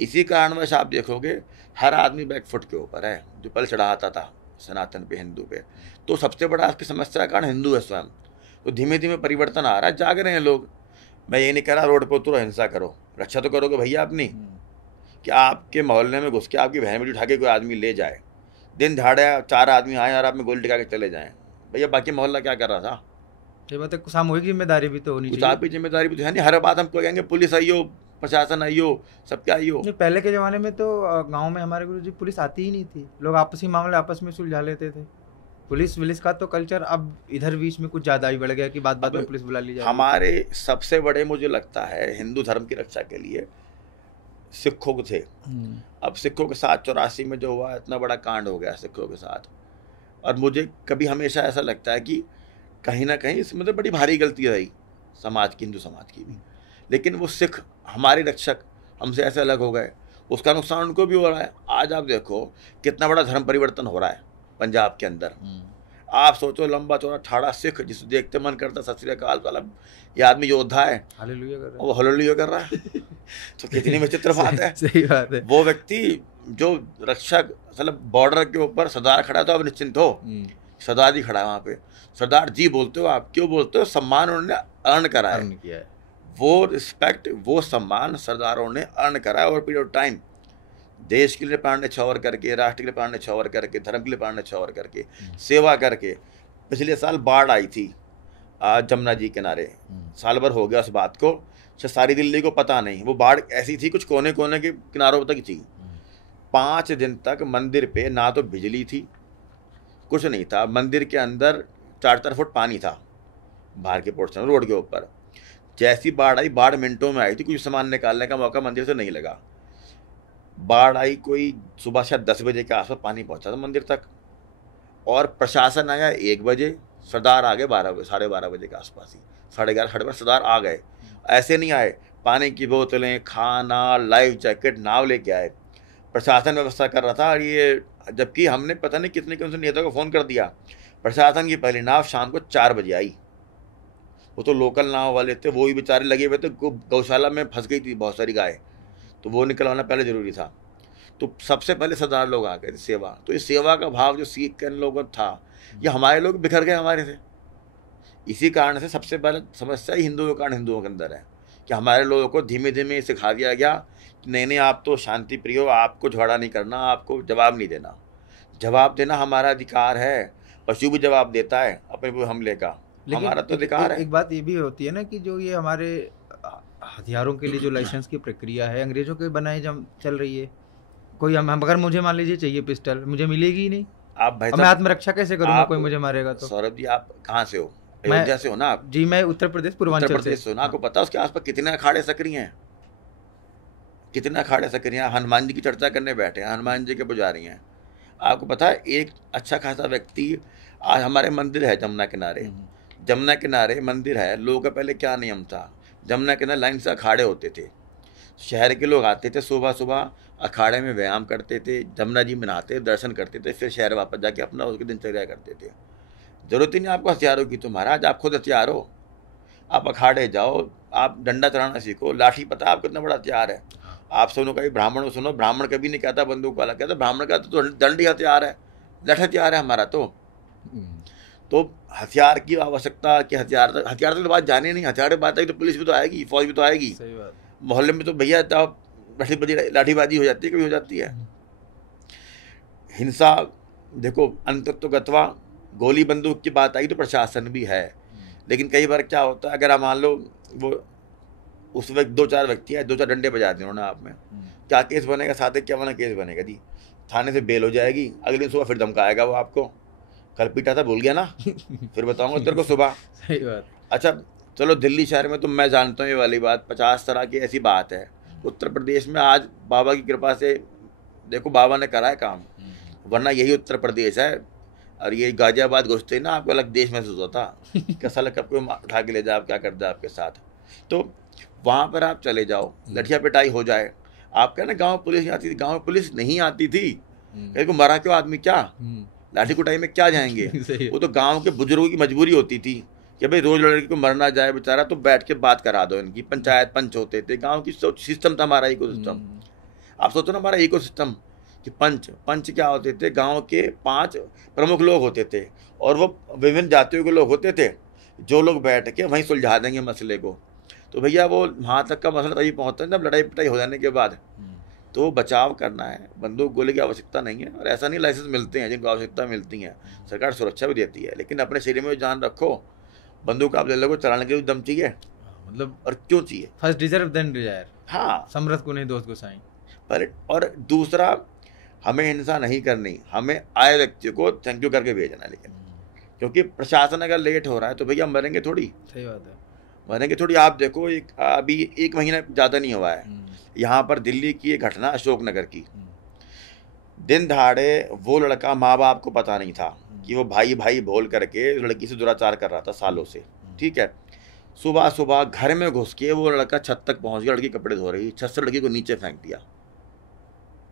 इसी कारणवश आप देखोगे हर आदमी बैकफुट के ऊपर है, जो पहले चढ़ाता था सनातन पे, हिंदू पे। तो सबसे बड़ा आपकी समस्या का कारण हिंदू है स्वयं। तो धीमे धीमे परिवर्तन आ रहा है, जाग रहे हैं लोग। मैं ये नहीं कह रहा रोड पर उतरो हिंसा करो, रक्षा तो करोगे भैया अपनी, कि आपके मोहल्ले में घुस के आपकी बहन बेटी उठा के कोई आदमी ले जाए, दिन झाड़े 4 आदमी आए और आप में गोली टिका के चले जाएं, भैया बाकी मोहल्ला क्या कर रहा था? ये बात है, सामूहिक जिम्मेदारी भी तो होनी कुछ चाहिए। आपकी जिम्मेदारी भी तो है नहीं। हर बात हमको कहेंगे पुलिस आइयो, प्रशासन आइयो, सब क्या आइयो। नहीं, पहले के ज़माने में तो गांव में हमारे गुरुजी पुलिस आती ही नहीं थी, लोग आपसी मामले आपस में सुलझा लेते थे। पुलिस का तो कल्चर अब इधर बीच में कुछ ज़्यादा ही बढ़ गया कि बात बात में पुलिस बुला ली जाए। हमारे सबसे बड़े मुझे लगता है हिंदू धर्म की रक्षा के लिए सिखों को थे। अब सिखों के साथ 84 में जो हुआ, इतना बड़ा कांड हो गया सिखों के साथ, और मुझे कभी हमेशा ऐसा लगता है कि कहीं ना कहीं इसमें तो बड़ी भारी गलती रही समाज की, हिंदू समाज की भी। लेकिन वो सिख हमारे रक्षक हमसे ऐसे अलग हो गए, उसका नुकसान उनको भी हो रहा है। आज आप देखो कितना बड़ा धर्म परिवर्तन हो रहा है पंजाब के अंदर। आप सोचो लंबा चौड़ा ठाड़ा सिख, जिसे देखते मन करता सत श्री अकाल वाला ये आदमी योद्धा है, हालेलुया कर रहा है। वो हालेलुया कर रहा है तो कितनी विचित्र बात है। सही बात है। वो व्यक्ति जो रक्षक, मतलब बॉर्डर के ऊपर सरदार खड़ा था, अब निश्चिंत हो, सरदार जी खड़ा है वहाँ पे। सरदार जी बोलते हो आप, क्यों बोलते हो? सम्मान उन्होंने अर्न करा है, किया है। वो रिस्पेक्ट, वो सम्मान सरदारों ने अर्न करा है। और पीरियड ऑफ टाइम देश के लिए प्राण न्यौछावर करके, राष्ट्र के लिए प्राण न्यौछावर करके, धर्म के लिए प्राण न्यौछावर करके, सेवा करके। पिछले साल बाढ़ आई थी जमुना जी किनारे, साल भर हो गया उस बात को, सारी दिल्ली को पता नहीं। वो बाढ़ ऐसी थी कुछ कोने कोने के किनारों तक थी। 5 दिन तक मंदिर पे ना तो बिजली थी, कुछ नहीं था। मंदिर के अंदर 4-4 फुट पानी था बाहर के पोर्शन रोड के ऊपर। जैसी बाढ़ आई, बाढ़ मिनटों में आई थी, कुछ सामान निकालने का मौका मंदिर से नहीं लगा। बाढ़ आई कोई सुबह शायद 10 बजे के आसपास पानी पहुंचा था मंदिर तक, और प्रशासन आया 1 बजे, सरदार आ गए 12 बजे के आसपास ही, 11:30 साढ़े 12 सरदार आ गए। ऐसे नहीं आए, पानी की बोतलें, खाना, लाइफ जैकेट, नाव लेके आए। प्रशासन व्यवस्था कर रहा था, और ये जबकि हमने पता नहीं कितने उनसे नेता को फ़ोन कर दिया। प्रशासन की पहली नाव शाम को 4 बजे आई। वो तो लोकल नाव वाले थे, वो ही बेचारे लगे हुए थे, गौशाला में फंस गई थी बहुत सारी गाय, तो वो निकलवाना पहले ज़रूरी था। तो सबसे पहले सरदार लोग आ गए थे, सेवा। तो इस सेवा का भाव जो सीख के इन लोगों था, ये हमारे लोग बिखर गए हमारे से। इसी कारण से सबसे पहले समस्या ही हिंदुओं के कारण हिंदुओं के अंदर है कि हमारे लोगों को धीमे धीमे सिखा दिया गया कि नहीं नहीं, आप तो शांति प्रिय हो, आपको झगड़ा नहीं करना, आपको जवाब नहीं देना। जवाब देना हमारा अधिकार है, पशु भी जवाब देता है अपने हमले का, हमारा तो अधिकार है। एक बात ये भी होती है ना कि जो ये हमारे हथियारों के लिए जो लाइसेंस की प्रक्रिया है अंग्रेजों के बनाए चल रही है। कोई अगर मुझे मान लीजिए चाहिए पिस्टल, मुझे मिलेगी ही नहीं। आप भाई मैं आत्मरक्षा कैसे करूँगा? कोई मुझे मारेगा तो। सौरभ जी आप कहाँ से हो? अयोध्या से हो ना आप? जी मैं उत्तर प्रदेश पूर्वांचल से। ना आपको पता उसके आसपास कितने अखाड़े सक्रिय हैं, कितने अखाड़े सक्रिय हैं। हनुमान जी की चर्चा करने बैठे हैं, हनुमान जी के पुजारी हैं। आपको पता है एक अच्छा खासा व्यक्ति, आज हमारे मंदिर है जमुना किनारे, जमुना किनारे मंदिर है। लोगों का पहले क्या नियम था, जमुना किनारे लाइन से अखाड़े होते थे, शहर के लोग आते थे सुबह सुबह, अखाड़े में व्यायाम करते थे, जमुना जी में नहाते, दर्शन करते थे, फिर शहर वापस जाके अपना उसकी दिनचर्या करते थे। जरूरत ही नहीं आपको हथियारों की। तो महाराज आप खुद हथियार हो, आप अखाड़े जाओ, आप डंडा चलाना सीखो, लाठी पता है आप कितना बड़ा हथियार है। आप सुनो कभी ब्राह्मण को सुनो, ब्राह्मण कभी नहीं कहता बंदूक वाला, कहता ब्राह्मण का तो दंड ही हथियार है, लठ हथियार है हमारा। तो हथियार की आवश्यकता कि हथियार तक तो बात जाने नहीं, हथियार की बात आई तो पुलिस भी तो आएगी, फौज भी तो आएगी। सही बात। मोहल्ले में तो भैया लाठीबाजी हो जाती है, कभी हो जाती है। हिंसा देखो, अंतत्वगत्वा गोली बंदूक की बात आई तो प्रशासन भी है, लेकिन कई बार क्या होता है, अगर आप मान लो वो उस वक्त 2-4 व्यक्ति है, 2-4 डंडे बजा दिए उन्होंने आप में, क्या केस बनेगा? साथ क्या बना केस बनेगा जी? थाने से बेल हो जाएगी, अगले दिन सुबह फिर धमकाएगा वो आपको, कल पीटा था भूल गया ना, फिर बताऊंगा तेरे को सुबह। सही बात। अच्छा चलो, दिल्ली शहर में तो मैं जानता हूँ ये वाली बात, 50 तरह की ऐसी बात है। उत्तर प्रदेश में आज बाबा की कृपा से देखो, बाबा ने करा है काम, वरना यही उत्तर प्रदेश है और ये गाजियाबाद घुसते ही ना आपको अलग देश महसूस होता कि साला कब कोई उठा के ले जाए, आप क्या करते हैं आपके साथ। तो वहाँ पर आप चले जाओ, लठिया पिटाई हो जाए। आप कहें ना गाँव पुलिस नहीं आती थी, गाँव पुलिस नहीं आती थी, कहीं को मरा क्यों आदमी, क्या लाठी कुटाई में क्या जाएंगे। वो तो गाँव के बुजुर्गों की मजबूरी होती थी कि भाई रोज लड़के को मरना जाए बेचारा, तो बैठ के बात करा दो इनकी। पंचायत पंच होते थे, गाँव की सिस्टम था हमारा इको सिस्टम। आप सोचो ना हमारा इको सिस्टम कि पंच क्या होते थे, गांव के 5 प्रमुख लोग होते थे और वो विभिन्न जातियों के लोग होते थे, जो लोग बैठ के वहीं सुलझा देंगे मसले को। तो भैया वो वहाँ तक का मसला तभी पहुँचता है जब लड़ाई पिटाई हो जाने के बाद। तो बचाव करना है, बंदूक गोली की आवश्यकता नहीं है। और ऐसा नहीं लाइसेंस मिलते हैं जिनको आवश्यकता मिलती है, सरकार सुरक्षा भी देती है, लेकिन अपने शरीर में जान रखो। बंदूक आप ले लो, चलाने के लिए दम चाहिए, मतलब और क्यों चाहिए। First deserve then desire. हाँ, समरथ को नहीं दोस्त को साईं। पर और दूसरा, हमें हिंसा नहीं करनी, हमें आए व्यक्ति को थैंक यू करके भेजना। लेकिन क्योंकि प्रशासन अगर लेट हो रहा है तो भैया मरेंगे थोड़ी, सही बात है, मरेंगे थोड़ी। आप देखो अभी 1 महीना ज़्यादा नहीं हुआ है, यहाँ पर दिल्ली की एक घटना अशोकनगर की। दिन दहाड़े वो लड़का, माँ बाप को पता नहीं था कि वो भाई भाई बोल करके लड़की से दुराचार कर रहा था सालों से, ठीक है। सुबह सुबह घर में घुस के वो लड़का छत तक पहुँच गया, लड़की कपड़े धो रही, छत से लड़की को नीचे फेंक दिया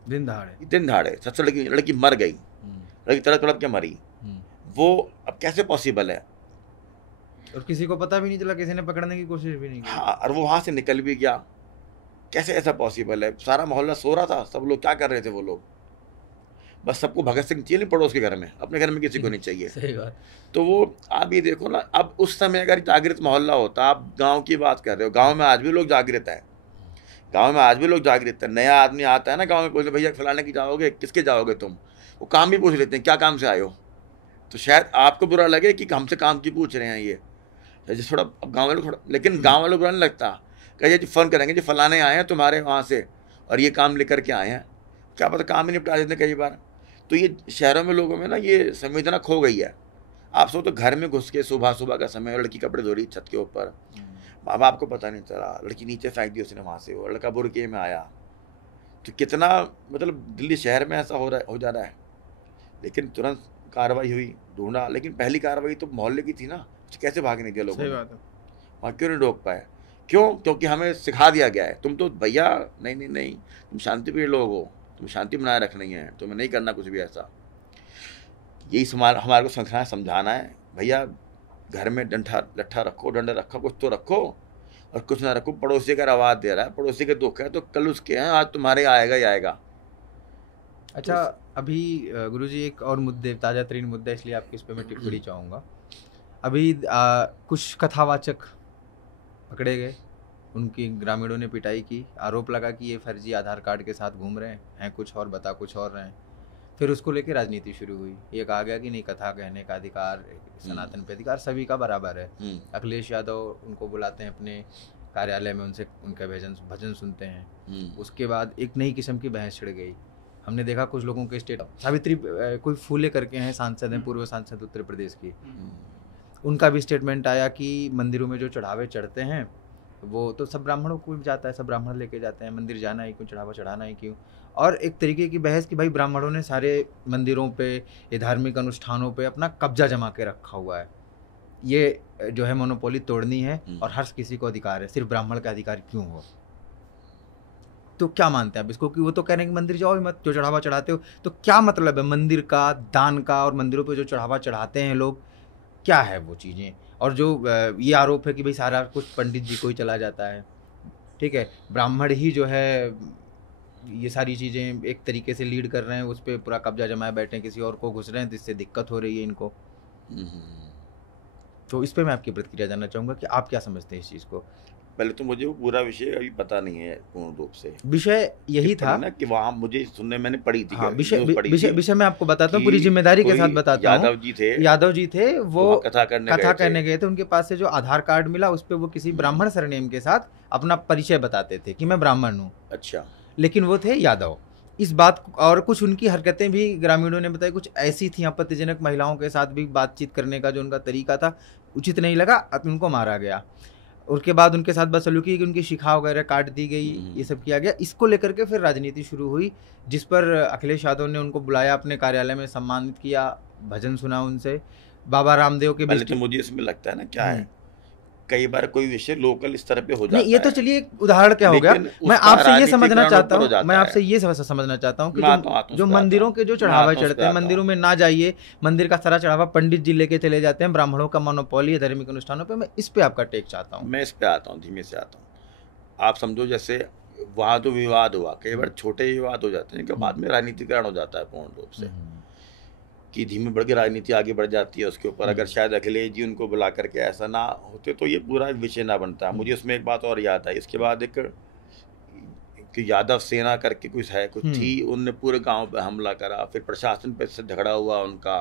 दिन दहाड़े। छत से लड़की मर गई, लड़की तड़प तड़प के मरी। वो अब कैसे पॉसिबल है, और किसी को पता भी नहीं चला, किसी ने पकड़ने की कोशिश भी नहीं की। हाँ, और वो वहाँ से निकल भी गया, कैसे ऐसा पॉसिबल है। सारा मोहल्ला सो रहा था, सब लोग क्या कर रहे थे, वो लोग बस सबको भगत सिंह चाहिए, नहीं पड़ोस के घर में, अपने घर में किसी को नहीं चाहिए। सही बात। तो वो आप ये देखो ना, अब उस समय अगर जागृत मोहल्ला होता, आप गांव की बात कर रहे हो, गांव में आज भी लोग जागृत है, गांव में आज भी लोग जागृत है। नया आदमी आता है ना गांव में, बोलते भैया फलाने की जाओगे, किसके जाओगे तुम, वो काम भी पूछ लेते हैं, क्या काम से आए हो। तो शायद आपको बुरा लगे कि हमसे काम की पूछ रहे हैं ये, जैसे थोड़ा गाँव वालों थोड़ा, लेकिन गाँव वालों को बुरा नहीं लगता, कहिए जी फ़ोन करेंगे जी फलाने आए हैं तुम्हारे वहाँ से और ये काम लेकर के आए हैं, क्या पता काम ही निपटा देते कई बार। तो ये शहरों में लोगों में ना ये संवेदना खो गई है। आप सो तो घर में घुस के सुबह सुबह का समय, लड़की कपड़े धो रही छत के ऊपर, माँ बाप को पता नहीं चला, लड़की नीचे फेंक दी उसने वहाँ से, वो लड़का बुरके में आया। तो कितना मतलब दिल्ली शहर में ऐसा हो जा रहा है। लेकिन तुरंत कार्रवाई हुई, ढूंढा, लेकिन पहली कार्रवाई तो मोहल्ले की थी ना, कैसे भाग नहीं दिया लोगों ने, वहाँ क्यों नहीं रोक पाए, क्यों, क्योंकि हमें सिखा दिया गया है, तुम तो भैया नहीं, तुम शांतिप्रिय लोग हो, तुम शांति बनाए रखनी है, तुम्हें नहीं करना कुछ भी ऐसा। यही हमारे को समझाना है, भैया घर में लट्ठा रखो, डंडा रखो, कुछ तो रखो, और कुछ ना रखो। पड़ोसी अगर आवाज़ दे रहा है, पड़ोसी के दुख है तो कल उसके हैं, आज तुम्हारे आएगा ही आएगा। अच्छा, अभी गुरुजी एक और मुद्दे, ताज़ा तरीन मुद्दा, इसलिए आपकी इस पर मैं टिप्पणी चाहूँगा। अभी कुछ कथावाचक पकड़े गए, उनकी ग्रामीणों ने पिटाई की, आरोप लगा कि ये फर्जी आधार कार्ड के साथ घूम रहे हैं, कुछ और बता कुछ और रहे हैं। फिर उसको लेकर राजनीति शुरू हुई। ये कहा गया कि नहीं, कथा कहने का अधिकार, सनातन पे अधिकार सभी का बराबर है। अखिलेश यादव उनको बुलाते हैं अपने कार्यालय में, उनसे उनका भजन सुनते हैं। उसके बाद एक नई किस्म की बहस छिड़ गई। हमने देखा कुछ लोगों के स्टेट, सावित्री कोई फूले करके हैं, सांसद हैं, पूर्व सांसद उत्तर प्रदेश की, उनका भी स्टेटमेंट आया कि मंदिरों में जो चढ़ावे चढ़ते हैं वो तो सब ब्राह्मणों को भी जाता है, सब ब्राह्मण लेके जाते हैं, मंदिर जाना ही क्यों, चढ़ावा चढ़ाना ही क्यों। और एक तरीके की बहस कि भाई ब्राह्मणों ने सारे मंदिरों पे, ये धार्मिक अनुष्ठानों पे अपना कब्जा जमा के रखा हुआ है, ये जो है मोनोपोली तोड़नी है और हर किसी को अधिकार है, सिर्फ ब्राह्मण का अधिकार क्यों हो। तो क्या मानते हैं आप इसको, कि वो तो कह रहे हैं कि मंदिर जाओ ही मत, जो चढ़ावा चढ़ाते हो, तो क्या मतलब है मंदिर का, दान का, और मंदिरों पे जो चढ़ावा चढ़ाते हैं लोग, क्या है वो चीज़ें। और जो ये आरोप है कि भाई सारा कुछ पंडित जी को ही चला जाता है, ठीक है, ब्राह्मण ही जो है ये सारी चीज़ें एक तरीके से लीड कर रहे हैं, उस पर पूरा कब्जा जमाए बैठे हैं, किसी और को घुस रहे हैं, तो इससे दिक्कत हो रही है इनको। तो इस पर मैं आपकी प्रतिक्रिया जानना चाहूँगा कि आप क्या समझते हैं इस चीज़ को। पहले तो मुझे वो पूरा विषय अभी पता नहीं है पूर्ण रूप से। विषय यही था ना कि वहाँ मुझे सुनने, मैंने पढ़ी थी। हाँ, विषय मैं आपको बताता हूँ, पूरी जिम्मेदारी के साथ बताता हूँ। यादव जी थे, वो कथा करने गए थे, उनके पास से जो आधार कार्ड मिला उस पर वो किसी ब्राह्मण सरनेम के साथ अपना परिचय बताते थे कि मैं ब्राह्मण हूँ। अच्छा, लेकिन वो थे यादव। इस बात और कुछ उनकी हरकतें भी ग्रामीणों ने बताई कुछ ऐसी थी आपत्तिजनक, महिलाओं के साथ भी बातचीत करने का जो उनका तरीका था उचित नहीं लगा, अब उनको मारा गया। उसके बाद उनके साथ बदसलूकी की, उनकी शिखा वगैरह काट दी गई, ये सब किया गया। इसको लेकर के फिर राजनीति शुरू हुई, जिस पर अखिलेश यादव ने उनको बुलाया, अपने कार्यालय में सम्मानित किया, भजन सुना उनसे, बाबा रामदेव के पहले तो मुझे इसमें लगता है ना क्या है, कई बार कोई विषय लोकल स्तर पे हो जाता नहीं, ये तो चलिए एक उदाहरण क्या हो गया। मैं आपसे ये समझना चाहता हूँ, कि जो मंदिरों के जो चढ़ावे चढ़ते हैं, मंदिरों में ना जाइए, मंदिर का सारा चढ़ावा पंडित जी लेके चले जाते हैं, ब्राह्मणों का मोनोपोली है धार्मिक अनुष्ठानों पे। मैं इस पे आपका टेक चाहता हूँ। मैं इस पे आता हूँ, धीमे से आता हूँ। आप समझो जैसे वहाँ तो विवाद हुआ, कई बार छोटे विवाद हो जाते हैं, बाद में राजनीतिकरण हो जाता है पूर्ण रूप से, कि धीमे बढ़ के राजनीति आगे बढ़ जाती है उसके ऊपर। अगर शायद अखिलेश जी उनको बुला करके ऐसा ना होते तो ये पूरा विषय ना बनता। मुझे उसमें एक बात और याद आई, इसके बाद एक यादव सेना करके कुछ है, कुछ थी, उनने पूरे गांव पे हमला करा, फिर प्रशासन पे से झगड़ा हुआ उनका,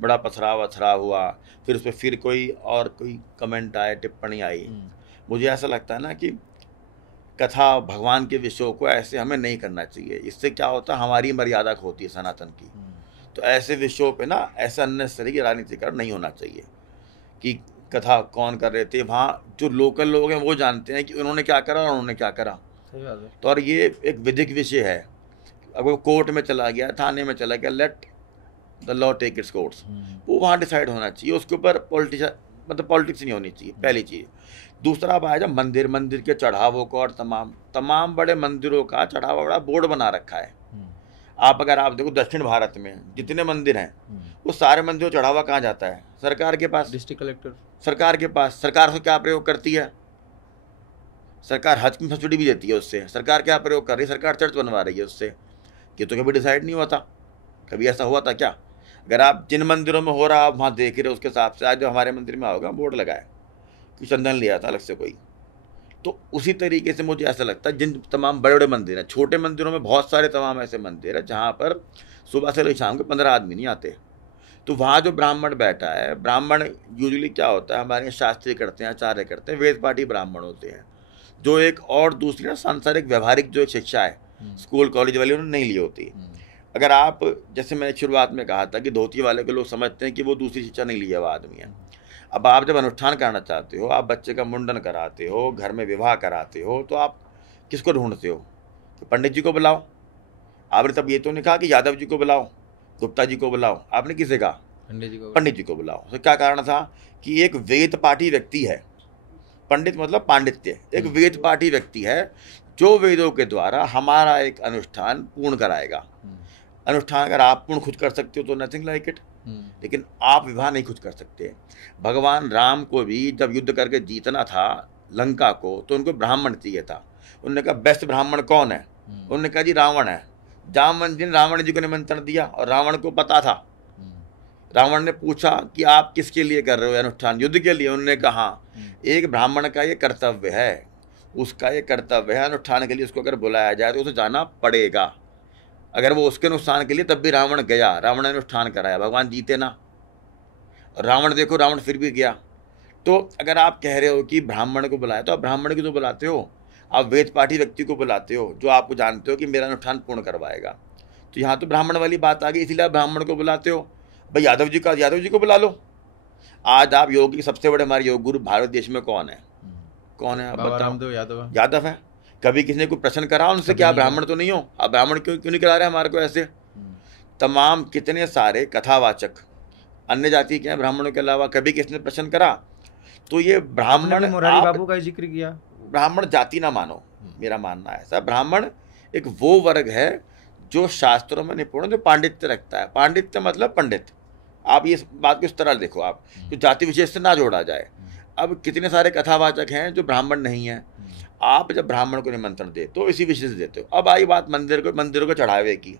बड़ा पथरा हुआ, फिर उस पर फिर कोई कमेंट आए, टिप्पणी आई। मुझे ऐसा लगता है ना कि कथा भगवान के विषयों को ऐसे हमें नहीं करना चाहिए। इससे क्या होता है, हमारी मर्यादा होती है सनातन की। तो ऐसे विषयों पे ना ऐसा अननेसेसरी राजनीतिकरण नहीं होना चाहिए कि कथा कौन कर रहे थे। वहाँ जो लोकल लोग हैं वो जानते हैं कि उन्होंने क्या करा और उन्होंने क्या करा। तो और ये एक विधिक विषय है। अगर वो कोर्ट में चला गया, थाने में चला गया, let the law take its course, वो वहाँ डिसाइड होना चाहिए। उसके ऊपर पॉलिटिक्स नहीं होनी चाहिए, पहली चीज़। दूसरा अब आया जब मंदिर के चढ़ावों को, और तमाम बड़े मंदिरों का चढ़ावा बड़ा बोर्ड बना रखा है। अगर आप देखो दक्षिण भारत में जितने मंदिर हैं, वो सारे मंदिरों चढ़ावा कहाँ जाता है? सरकार के पास, डिस्ट्रिक्ट कलेक्टर, सरकार के पास। सरकार से क्या प्रयोग करती है? सरकार हज की सब्सिडी भी देती है उससे। सरकार क्या प्रयोग कर रही है? सरकार चर्च बनवा रही है उससे। ये तो कभी डिसाइड नहीं हुआ था, कभी ऐसा हुआ था क्या? अगर आप जिन मंदिरों में हो रहा आप वहाँ देख रहे हो, उसके हिसाब से आज जो हमारे मंदिर में होगा बोर्ड लगाए कि चंदन लिया था अलग से कोई। तो उसी तरीके से मुझे ऐसा लगता है जिन तमाम बड़े बड़े मंदिर हैं, छोटे मंदिरों में बहुत सारे तमाम ऐसे मंदिर हैं जहाँ पर सुबह से लेकर शाम को 15 आदमी नहीं आते। तो वहाँ जो ब्राह्मण बैठा है, ब्राह्मण यूजुअली क्या होता है, हमारे यहाँ शास्त्री करते हैं, आचार्य करते हैं, वेद पाठी ब्राह्मण होते हैं, जो एक और दूसरी ना सांसारिक व्यवहारिक जो शिक्षा है स्कूल कॉलेज वाले उन्होंने नहीं ली होती। अगर आप, जैसे मैंने शुरुआत में कहा था कि धोती वाले के लोग समझते हैं कि वो दूसरी शिक्षा नहीं लिया हुआ आदमी है। अब आप जब अनुष्ठान करना चाहते हो, आप बच्चे का मुंडन कराते हो, घर में विवाह कराते हो, तो आप किसको ढूंढते हो? तो पंडित जी को बुलाओ। आपने तब ये तो नहीं कहा कि यादव जी को बुलाओ, गुप्ता जी को बुलाओ, आपने किसे कहा? पंडित जी को बुलाओ। तो क्या कारण था कि एक वेद पाठी व्यक्ति है, पंडित मतलब पांडित्य, एक वेद पाठी व्यक्ति है जो वेदों के द्वारा हमारा एक अनुष्ठान पूर्ण कराएगा। अनुष्ठान अगर आप पूर्ण खुद कर सकते हो तो नथिंग लाइक इट, लेकिन आप विवाह नहीं खुद कर सकते। भगवान राम को भी जब युद्ध करके जीतना था लंका को, तो उनको ब्राह्मण चाहिए था। उन्होंने कहा बेस्ट ब्राह्मण कौन है? उन्होंने कहा जी रावण है। जामवंत जी ने रावण जी को निमंत्रण दिया और रावण को पता था। रावण ने पूछा कि आप किसके लिए कर रहे हो अनुष्ठान? युद्ध के लिए। उन्होंने कहा एक ब्राह्मण का ये कर्तव्य है, उसका ये कर्तव्य है, अनुष्ठान के लिए उसको अगर बुलाया जाए तो उसे जाना पड़ेगा। अगर वो उसके नुकसान के लिए, तब भी रावण गया, रावण ने अनुष्ठान कराया, भगवान जीते ना। रावण देखो, रावण फिर भी गया। तो अगर आप कह रहे हो कि ब्राह्मण को बुलाया, तो आप ब्राह्मण को तो बुलाते हो, आप वेद पाठी व्यक्ति को बुलाते हो जो आपको जानते हो कि मेरा अनुष्ठान पूर्ण करवाएगा। तो यहाँ तो ब्राह्मण वाली बात आ गई, इसीलिए आप ब्राह्मण को बुलाते हो। भाई यादव जी को बुला लो। आज आप योग के सबसे बड़े हमारे योग गुरु भारत देश में कौन है? कौन है? यादव है। कभी किसी ने कोई प्रश्न करा उनसे क्या ब्राह्मण तो नहीं हो? आप ब्राह्मण क्यों नहीं करा रहे हमारे को ऐसे? तमाम कितने सारे कथावाचक अन्य जाति के हैं ब्राह्मणों के अलावा, कभी किसने प्रश्न करा? तो ये ब्राह्मण, मोरारी बाबू का जिक्र किया, ब्राह्मण जाति ना मानो, मेरा मानना है ऐसा। ब्राह्मण एक वो वर्ग है जो शास्त्रों में निपुण, जो पांडित्य रखता है। पांडित्य मतलब पंडित। आप ये बात को इस तरह देखो, आप जो जाति विशेष से ना जोड़ा जाए। अब कितने सारे कथावाचक हैं जो ब्राह्मण नहीं है। आप जब ब्राह्मण को निमंत्रण देते हो, इसी विषय से देते हो। अब आई बात मंदिरों को चढ़ावे की।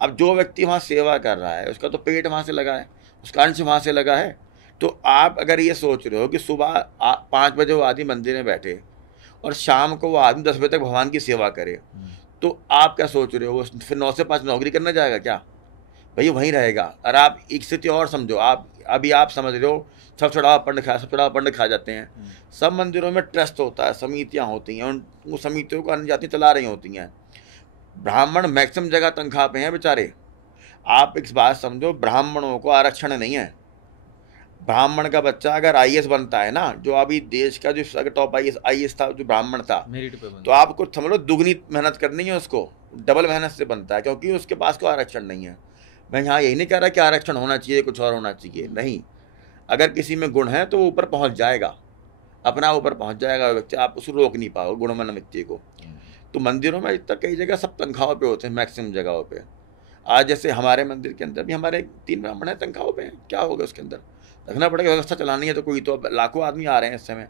अब जो व्यक्ति वहाँ सेवा कर रहा है, उसका तो पेट वहाँ से लगा है, उसका अंश वहाँ से लगा है। तो आप अगर ये सोच रहे हो कि सुबह 5 बजे वो आदमी मंदिर में बैठे और शाम को वो आदमी 10 बजे तक भगवान की सेवा करे, तो आप क्या सोच रहे हो? वो फिर 9 से 5 नौकरी करने जाएगा क्या? भैया वहीं रहेगा। और आप एक स्थिति और समझो, आप समझ रहे हो सब चढ़ावा पंडित खा जाते हैं। सब मंदिरों में ट्रस्ट होता है, समितियाँ होती हैं, उन समितियों को अन्य जाति चला रही होती हैं। ब्राह्मण मैक्सिमम जगह तनख्वाह पे हैं बेचारे। आप एक बात समझो, ब्राह्मणों को आरक्षण नहीं है। ब्राह्मण का बच्चा अगर IAS बनता है ना, जो अभी देश का जो अगर टॉप IAS था, जो ब्राह्मण था, तो आपको समझ लो दुगनी मेहनत करनी है उसको, डबल मेहनत से बनता है, क्योंकि उसके पास कोई आरक्षण नहीं है। मैं यहाँ यही नहीं कह रहा कि आरक्षण होना चाहिए, कुछ और होना चाहिए, नहीं। अगर किसी में गुण है तो वो ऊपर पहुँच जाएगा, अपना ऊपर पहुँच जाएगा व्यक्ति, आप उसको रोक नहीं पाओगे गुणवान व्यक्ति को। तो मंदिरों में इतना कई जगह सब तनख्वाहों पे होते हैं, मैक्सिमम जगहों पे। आज जैसे हमारे मंदिर के अंदर भी हमारे 3 ब्राह्मण हैं, तनख्वाहों पे हैं, क्या होगा उसके अंदर, रखना पड़ेगा, व्यवस्था चलानी है। तो कोई तो लाखों आदमी आ रहे हैं इस समय,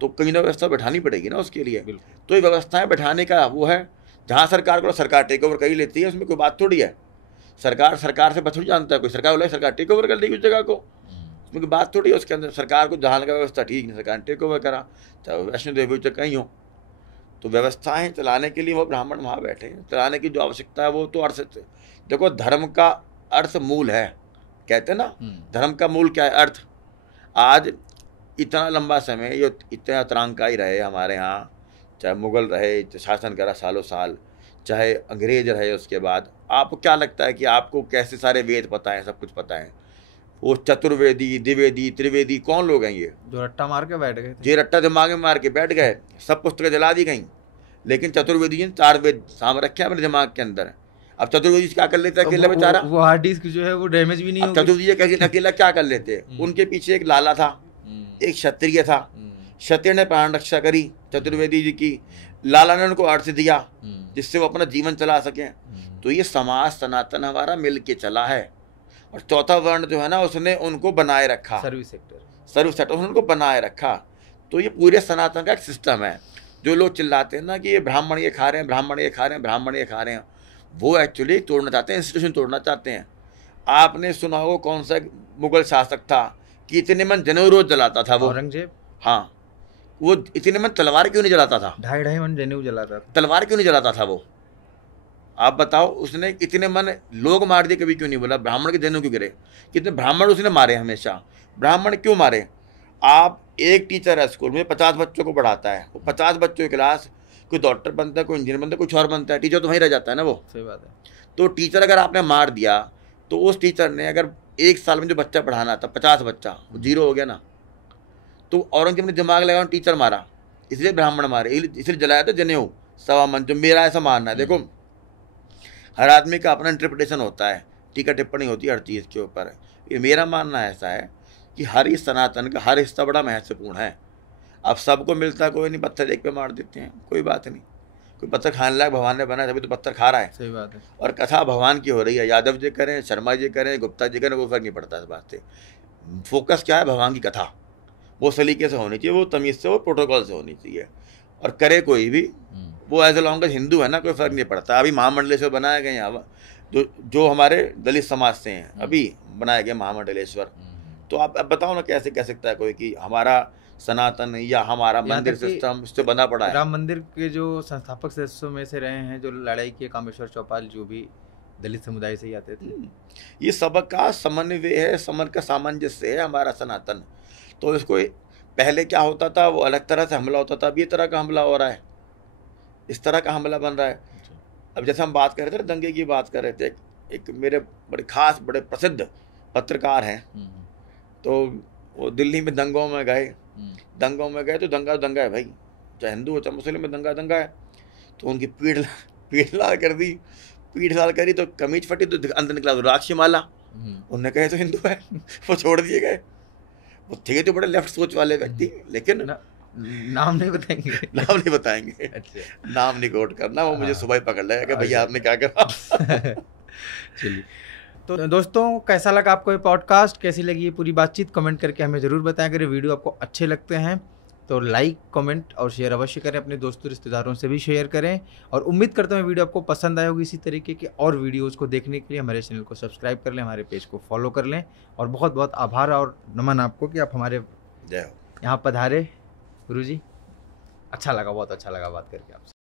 तो कहीं ना व्यवस्था बैठानी पड़ेगी ना उसके लिए। तो ये व्यवस्थाएं बैठाने का वो है, जहाँ सरकार को सरकार टेक ओवर कर ही लेती है, उसमें कोई बात थोड़ी है। सरकार से बथोड़ी जानता है कोई, सरकार बोला सरकार टेक ओवर कर लेगी उस जगह को, उसमें कोई बात थोड़ी है। उसके अंदर सरकार को जहाँ लगा व्यवस्था ठीक नहीं, सरकार ने टेक ओवर करा, चाहे वैष्णो देवी चाहे कहीं हो। तो व्यवस्थाएं चलाने के लिए वो ब्राह्मण वहाँ बैठे हैं, चलाने की जो आवश्यकता है वो तो अर्थ। देखो धर्म का अर्थ मूल है, कहते हैं ना, धर्म का मूल क्या है, अर्थ। आज इतना लंबा समय ये इतना अतरंगाई रहे हमारे यहाँ, चाहे मुगल रहे, शासन करा सालों साल, चाहे अंग्रेज रहे, उसके बाद आपको क्या लगता है कि आपको कैसे सारे वेद पता है, सब कुछ पता है? वो चतुर्वेदी, द्विवेदी, त्रिवेदी कौन लोग हैं ये जो रट्टा मार के बैठ गए थे? ये रट्टा दिमाग में मार के बैठ गए, सब पुस्तकें जला दी गई। लेकिन चतुर्वेदी जी 4 वेद साम रखे हैं अपने दिमाग के अंदर। अब चतुर्वेदी क्या कर लेते हैं अकेला बेचारा, वो हार्ड डिस्क जो है वो डैमेज भी नहीं होगी। चतुर्वेदी अकेला क्या कर लेते? उनके पीछे एक लाला था, एक क्षत्रिय था, क्षत्रिय ने प्राण रक्षा करी चतुर्वेदी जी की, लाला ने उनको अर्थ दिया जिससे वो अपना जीवन चला सके। तो ये समाज सनातन हमारा मिल के चला है। और चौथा वर्ण जो है ना, उसने उनको बनाए रखा, सर्विस सेक्टर उसने उनको बनाए रखा। तो ये पूरे सनातन का एक सिस्टम है। जो लोग चिल्लाते हैं ना कि ये ब्राह्मण ये खा रहे हैं, ब्राह्मण ये खा रहे हैं, ब्राह्मण ये खा रहे हैं, वो एक्चुअली तोड़ना चाहते हैं, इंस्टीट्यूशन तोड़ना चाहते हैं। आपने सुना हो कौन सा मुगल शासक था कि इतने मन जनेऊ रोज जलाता था? वो औरंगजेब। हाँ, वो इतने मन तलवार क्यों नहीं जलाता था? 2.5 मन जनेऊ जलाता था। तलवार क्यों नहीं जलाता था वो? आप बताओ, उसने इतने मन लोग मार दिए, कभी क्यों नहीं बोला ब्राह्मण के जनेऊ क्यों गिरे? कितने ब्राह्मण उसने मारे हमेशा। ब्राह्मण क्यों मारे? आप एक टीचर है स्कूल में, 50 बच्चों को पढ़ाता है, वो 50 बच्चों की क्लास, कोई डॉक्टर बनता है, कोई इंजीनियर बनता है, कुछ और बनता है, टीचर तो वहीं रह जाता है ना। वो सही बात है। तो टीचर अगर आपने मार दिया तो उस टीचर ने अगर 1 साल में जो बच्चा पढ़ाना था 50 बच्चा, वो 0 हो गया ना। तो औरंगजेब ने दिमाग लगाया, टीचर मारा, इसलिए ब्राह्मण मारे, इसलिए जलाया था जनेऊ 1.25 मन, जो मेरा ऐसा मानना है। देखो हर आदमी का अपना इंटरप्रिटेशन होता है, टीका टिप्पणी होती है हर चीज़ के ऊपर। ये मेरा मानना ऐसा है कि हर इस सनातन का हर हिस्सा बड़ा महत्वपूर्ण है। अब सबको मिलता है, कोई नहीं, पत्थर एक पे मार देते हैं, कोई बात नहीं। कोई पत्थर खाने लायक भगवान ने बनाया, तभी तो पत्थर खा रहा है। सही बात है। और कथा भगवान की हो रही है, यादव जी करें, शर्मा जी करें, गुप्ता जी करें, कोई फर्क नहीं पड़ता इस बात से। फोकस क्या है? भगवान की कथा, वो सलीके से होनी चाहिए, वो तमीज़ से, वो प्रोटोकॉल से होनी चाहिए। और करे कोई भी, वो एज लॉन्ग एज हिंदू है ना, कोई फर्क नहीं पड़ता। अभी महामंडलेश्वर बनाए गए हैं, जो हमारे दलित समाज से हैं, अभी बनाए गए महामंडलेश्वर। तो आप अब बताओ ना, कैसे कह सकता है कोई कि हमारा सनातन या हमारा मंदिर सिस्टम उससे बना पड़ा है? राम मंदिर के जो संस्थापक सदस्यों में से रहे हैं, जो लड़ाई किए, कामेश्वर चौपाल, जो भी दलित समुदाय से ही आते थे। ये सबका समन्वय है, समन का सामंजस्य है हमारा सनातन। तो इसको पहले क्या होता था, वो अलग तरह से हमला होता था, अब ये तरह का हमला हो रहा है, इस तरह का हमला बन रहा है। अब जैसे हम बात कर रहे थे, दंगे की बात कर रहे थे, एक मेरे बड़े खास बड़े प्रसिद्ध पत्रकार हैं, तो वो दिल्ली में दंगों में गए, तो दंगा है भाई, चाहे हिंदू हो चाहे मुस्लिम में दंगा है। तो उनकी पीठ लाल कर दी, पीठ लाल करी तो कमीज फटी, तो अंदर निकला रुद्राक्ष माला। उन्होंने कहे तो हिंदू है, वो छोड़ दिए गए। वो थे तो बड़े लेफ्ट सोच वाले व्यक्ति, लेकिन नाम नहीं बताएंगे। अच्छा, नाम नहीं कोट करना, वो मुझे सुबह ही पकड़ लेगा कि भैया आपने क्या करा। चलिए, तो दोस्तों कैसा लगा आपको ये पॉडकास्ट, कैसी लगी ये पूरी बातचीत, कमेंट करके हमें ज़रूर बताएं। अगर ये वीडियो आपको अच्छे लगते हैं तो लाइक, कमेंट और शेयर अवश्य करें, अपने दोस्तों रिश्तेदारों से भी शेयर करें। और उम्मीद करता हूँ वीडियो आपको पसंद आया होगी। इसी तरीके के और वीडियोज़ को देखने के लिए हमारे चैनल को सब्सक्राइब कर लें, हमारे पेज को फॉलो कर लें। और बहुत बहुत आभार और नमन आपको कि आप हमारे यहाँ पधारे गुरुजी। अच्छा लगा, बहुत अच्छा लगा बात करके आपसे।